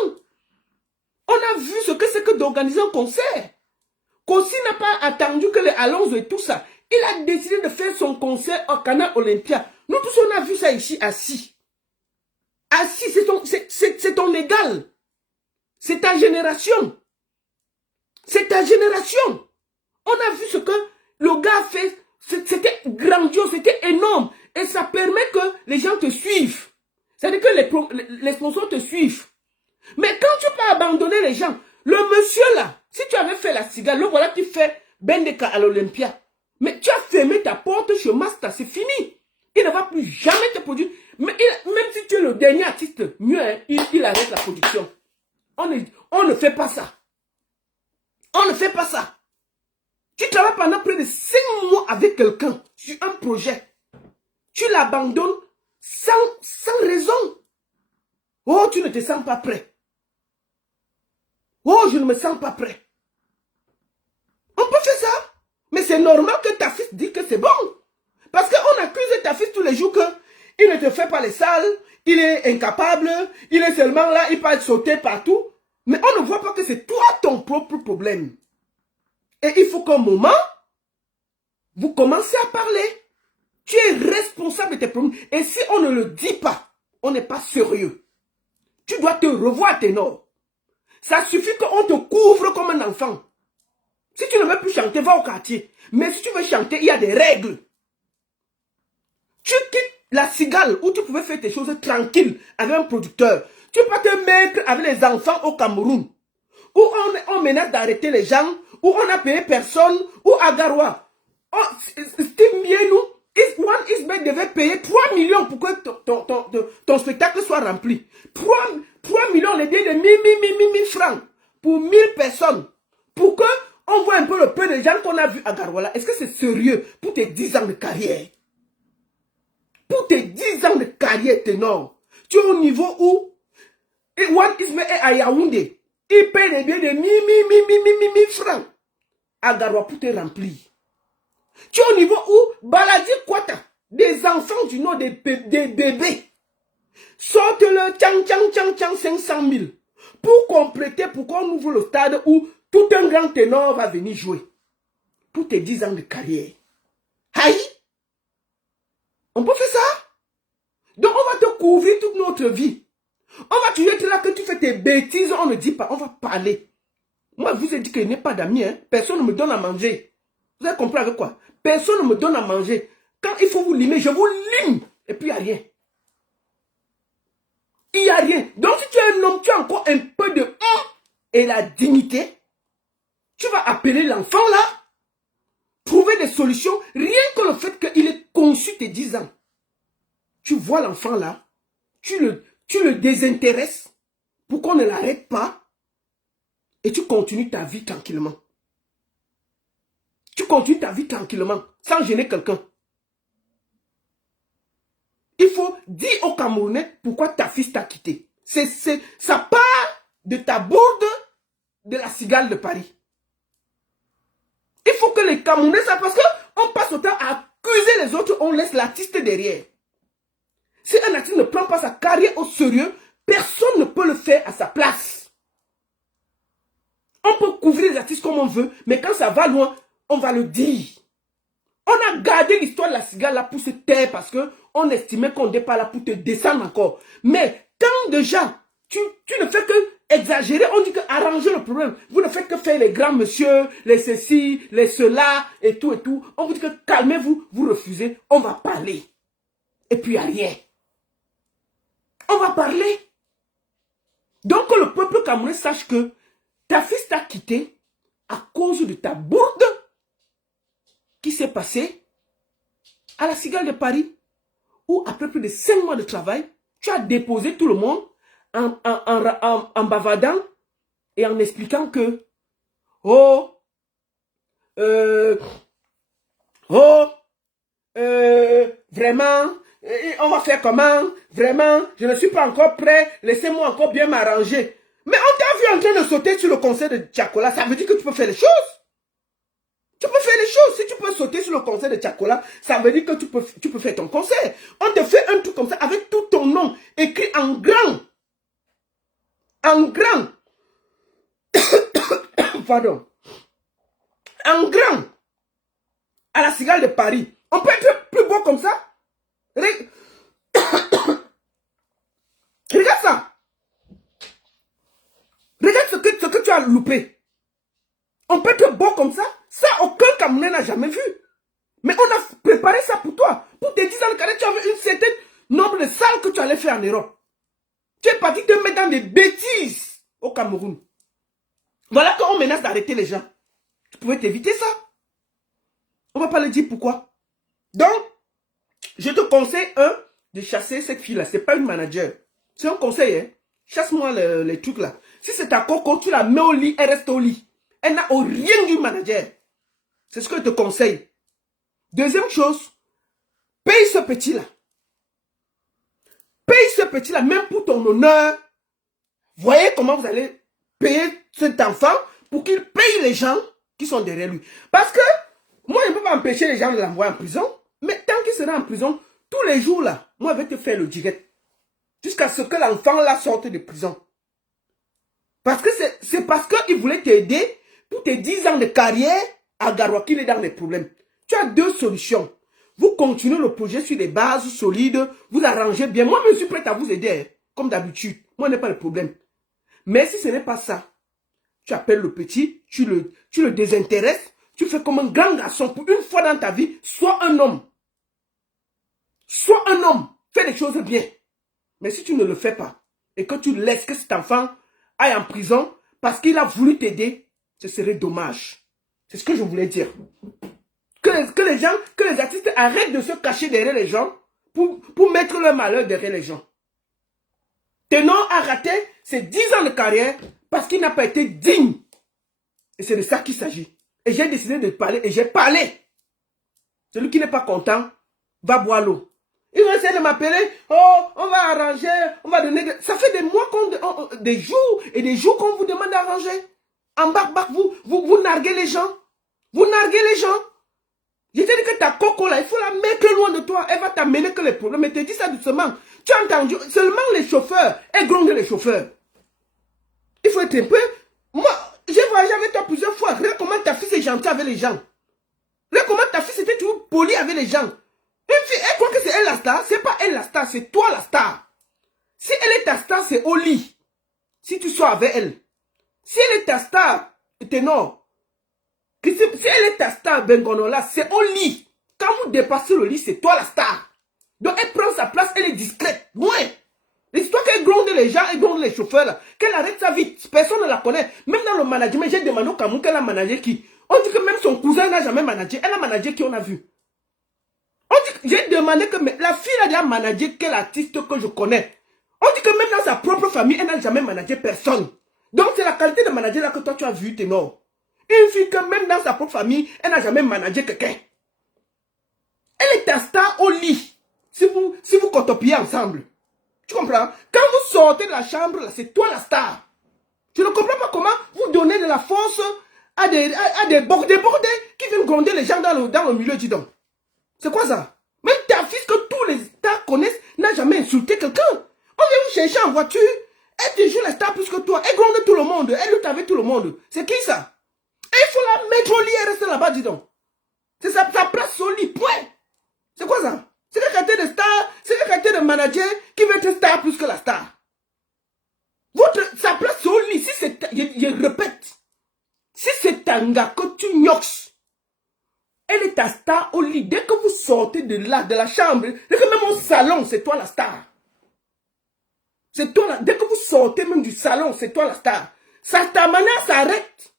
On a vu ce que c'est que d'organiser un concert. Kossi n'a pas attendu que les Alonso et tout ça. Il a décidé de faire son concert au Canal Olympia. Nous tous, on a vu ça ici, assis. Assis, c'est ton égal. C'est ta génération. C'est ta génération. On a vu ce que le gars a fait. C'était grandiose, c'était énorme. Et ça permet que les gens te suivent. C'est-à-dire que les sponsors te suivent. Mais quand tu peux abandonner les gens, le monsieur là, si tu avais fait la Cigale, le voilà qui fait Bendeka à l'Olympia. Mais tu as fermé ta porte chez Masta, c'est fini. Il ne va plus jamais te produire. Mais même si tu es le dernier artiste, mieux, hein, il arrête la production. On ne fait pas ça. On ne fait pas ça. Tu travailles pendant près de 5 mois avec quelqu'un sur un projet. Tu l'abandonnes sans raison. Oh, tu ne te sens pas prêt. Oh, je ne me sens pas prêt. On peut faire ça. Mais c'est normal que ta fille dise que c'est bon. Parce qu'on accuse ta fille tous les jours qu'il ne te fait pas les salles, il est incapable, il est seulement là, il peut sauter partout. Mais on ne voit pas que c'est toi ton propre problème. Et il faut qu'un moment, vous commencez à parler. Tu es responsable de tes problèmes. Et si on ne le dit pas, on n'est pas sérieux. Tu dois te revoir, Ténor. Ça suffit qu'on te couvre comme un enfant. Si tu ne veux plus chanter, va au quartier. Mais si tu veux chanter, il y a des règles. Tu quittes la Cigale où tu pouvais faire tes choses tranquilles avec un producteur. Tu peux te mettre avec les enfants au Cameroun. Où on menace d'arrêter les gens. Où on n'a payé personne. Ou à Garoua. Oh, Steve Mienou, One Isbeth devait payer 3 millions pour que ton spectacle soit rempli. 3 millions, les dés de 1000 francs. Pour 1000 personnes. Pour que on voit un peu le peu de gens qu'on a vu à Garoua. Est-ce que c'est sérieux pour tes 10 ans de carrière? Pour tes 10 ans de carrière, Ténor, tu es au niveau où One Isbeth est à Yaoundé. Il paye les billets de 1000 francs à Garoua pour te remplir. Tu es au niveau où Baladi Kwata, des enfants du nom des bébés, sortent le tchang 500 000 pour compléter, pour qu'on ouvre le stade où tout un grand ténor va venir jouer. Pour tes 10 ans de carrière. Aïe! On peut faire ça? Donc on va te couvrir toute notre vie. On va toujours être là que tu fais tes bêtises, on ne dit pas, on va parler. Moi, je vous ai dit qu'il n'y a pas d'amis, hein? Personne ne me donne à manger. Vous avez compris avec quoi? Personne ne me donne à manger. Quand il faut vous limer, je vous lime. Et puis il n'y a rien. Il n'y a rien. Donc si tu es un homme, tu as encore un peu de et la dignité. Tu vas appeler l'enfant là. Trouver des solutions. Rien que le fait qu'il ait conçu tes 10 ans. Tu vois l'enfant là. Tu le désintéresses. Pour qu'on ne l'arrête pas. Et tu continues ta vie tranquillement. Tu continues ta vie tranquillement, sans gêner quelqu'un. Il faut dire aux Camerounais pourquoi ta fille t'a quitté. Ça part de ta bourde de la Cigale de Paris. Il faut que les les Camerounais, ça parce qu'on passe autant à accuser les autres, on laisse l'artiste derrière. Si un artiste ne prend pas sa carrière au sérieux, personne ne peut le faire à sa place. On peut couvrir les artistes comme on veut, mais quand ça va loin, on va le dire. On a gardé l'histoire de la cigale là pour se taire parce qu'on estimait qu'on n'était pas là pour te descendre encore. Mais quand déjà, tu ne fais que exagérer, on dit que arranger le problème. Vous ne faites que faire les grands monsieur, les ceci, les cela et tout et tout. On vous dit que calmez-vous, vous refusez, on va parler. Et puis il n'y a rien. On va parler. Donc que le peuple camerounais sache que ta fille t'a quitté à cause de ta bourde qui s'est passée à la Cigale de Paris, où après plus de 5 mois de travail, tu as déposé tout le monde en bavardant et en expliquant que vraiment, on va faire comment? Vraiment, je ne suis pas encore prêt, laissez-moi encore bien m'arranger. Mais on t'a vu en train de sauter sur le concert de Tchakola, ça veut dire que tu peux faire les choses. Tu peux faire les choses. Si tu peux sauter sur le concert de Tchakola, ça veut dire que tu peux faire ton concert. On te fait un truc comme ça avec tout ton nom écrit en grand. En grand. Pardon. En grand. À la Cigale de Paris. On peut être plus beau comme ça? Regarde ça. Regarde ce que tu as loupé. On peut être beau comme ça? Ça, aucun Camerounais n'a jamais vu. Mais on a préparé ça pour toi. Pour tes 10 ans de carrière, tu avais une certaine nombre de salles que tu allais faire en Europe. Tu es parti te mettre dans des bêtises au Cameroun. Voilà qu'on menace d'arrêter les gens. Tu pouvais t'éviter ça. On ne va pas le dire pourquoi. Donc, je te conseille, de chasser cette fille-là. Ce n'est pas une manager. C'est un conseil, hein. Chasse-moi les trucs là. Si c'est ta coco, tu la mets au lit, elle reste au lit. Elle n'a rien du manager. C'est ce que je te conseille. Deuxième chose, paye ce petit-là. Paye ce petit-là, même pour ton honneur. Voyez comment vous allez payer cet enfant pour qu'il paye les gens qui sont derrière lui. Parce que moi, je ne peux pas empêcher les gens de l'envoyer en prison. Mais tant qu'il sera en prison, tous les jours là, moi, je vais te faire le direct. Jusqu'à ce que l'enfant là sorte de prison. Parce que c'est parce qu'il voulait t'aider pour tes 10 ans de carrière à Garoua qu'il est dans les problèmes. Tu as deux solutions. Vous continuez le projet sur des bases solides, vous arrangez bien. Moi, je suis prêt à vous aider, hein, comme d'habitude. Moi, je n'ai pas de problème. Mais si ce n'est pas ça, tu appelles le petit, tu le désintéresses, tu fais comme un grand garçon pour une fois dans ta vie, sois un homme. Sois un homme. Fais les choses bien. Mais si tu ne le fais pas, et que tu laisses que cet enfant aille en prison parce qu'il a voulu t'aider, ce serait dommage. C'est ce que je voulais dire. Que les artistes arrêtent de se cacher derrière les gens pour mettre leur malheur derrière les gens. Ténor a raté ses 10 ans de carrière parce qu'il n'a pas été digne. Et c'est de ça qu'il s'agit. Et j'ai décidé de parler et j'ai parlé. Celui qui n'est pas content va boire l'eau. Ils vont essayer de m'appeler, on va arranger, on va donner... Ça fait des mois, des jours et des jours qu'on vous demande d'arranger. En bac, vous narguez les gens. Vous narguez les gens. Je t'ai dit que ta coco là, il faut la mettre loin de toi. Elle va t'amener que les problèmes. Mais te dis ça doucement. Tu as entendu, seulement les chauffeurs. Elle gronde les chauffeurs. Il faut être un peu... Moi, j'ai voyagé avec toi plusieurs fois. Regarde comment ta fille est gentille avec les gens. Regarde comment ta fille était toujours polie avec les gens. Une fille, elle croit que c'est elle la star. C'est pas elle la star, c'est toi la star. Si elle est ta star, c'est au lit. Si tu sors avec elle. Si elle est ta star, Ténor. Si elle est ta star, Bengonola, c'est au lit. Quand vous dépassez le lit, c'est toi la star. Donc elle prend sa place, elle est discrète. Ouais. L'histoire qu'elle gronde les gens, elle gronde les chauffeurs là. Qu'elle arrête sa vie. Personne ne la connaît. Même dans le management, j'ai demandé au Cameroun qu'elle a managé qui. On dit que même son cousin n'a jamais managé. Elle a managé qui on a vu. J'ai demandé que la fille a déjà managé quel artiste que je connais. On dit que même dans sa propre famille, elle n'a jamais managé personne. Donc c'est la qualité de manager là que toi tu as vu, Ténor. Une fille que même dans sa propre famille, elle n'a jamais managé quelqu'un. Elle est ta star au lit. Si vous cotopiez ensemble. Tu comprends? Quand vous sortez de la chambre, c'est toi la star. Je ne comprends pas comment vous donnez de la force à des bordés qui viennent gronder les gens dans le milieu, dis donc. C'est quoi ça? Même ta fille que tous les stars connaissent n'a jamais insulté quelqu'un. On vient vous chercher en voiture, elle te joue la star plus que toi, elle gronde tout le monde, elle lutte avec tout le monde. C'est qui ça? Et il faut la mettre au lit et rester là-bas, dis donc. C'est sa place au lit, point. C'est quoi ça? C'est la qualité de star, c'est la qualité de manager qui veut être star plus que la star. Sa place au lit, si c'est, je répète, si c'est un gars que tu gnoques, elle est ta star au lit. Dès que vous sortez de là, de la chambre, dès que même au salon, c'est toi la star. C'est toi dès que vous sortez même du salon, c'est toi la star. Ta manière s'arrête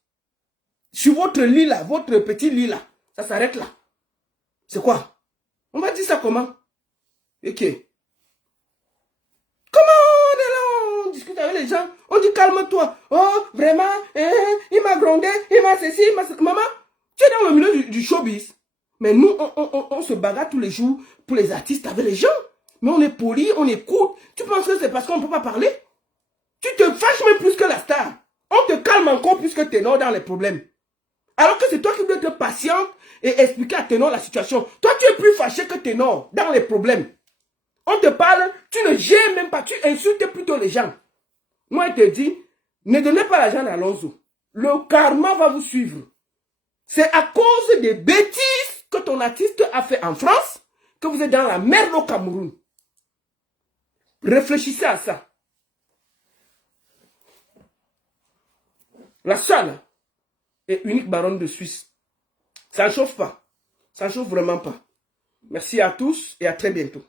sur votre lit là, votre petit lit là. Ça s'arrête là. C'est quoi? On va dire ça comment? Ok. Comment on est là, on discute avec les gens, on dit calme-toi. Oh, vraiment, il m'a grondé, il m'a ceci, il m'a ceci. Maman, tu es dans le milieu du showbiz. Mais nous, on se bagarre tous les jours pour les artistes avec les gens. Mais on est poli, on écoute. Tu penses que c'est parce qu'on ne peut pas parler? Tu te fâches même plus que la star. On te calme encore plus que Ténor dans les problèmes. Alors que c'est toi qui dois être patiente et expliquer à Ténor la situation. Toi, tu es plus fâché que Ténor dans les problèmes. On te parle, tu ne gères même pas, tu insultes plutôt les gens. Moi, je te dis, ne donnez pas l'argent à Alonso. Le karma va vous suivre. C'est à cause des bêtises que ton artiste a fait en France que vous êtes dans la merde au Cameroun. Réfléchissez à ça. La seule et unique baronne de Suisse. Ça ne chauffe pas. Ça ne chauffe vraiment pas. Merci à tous et à très bientôt.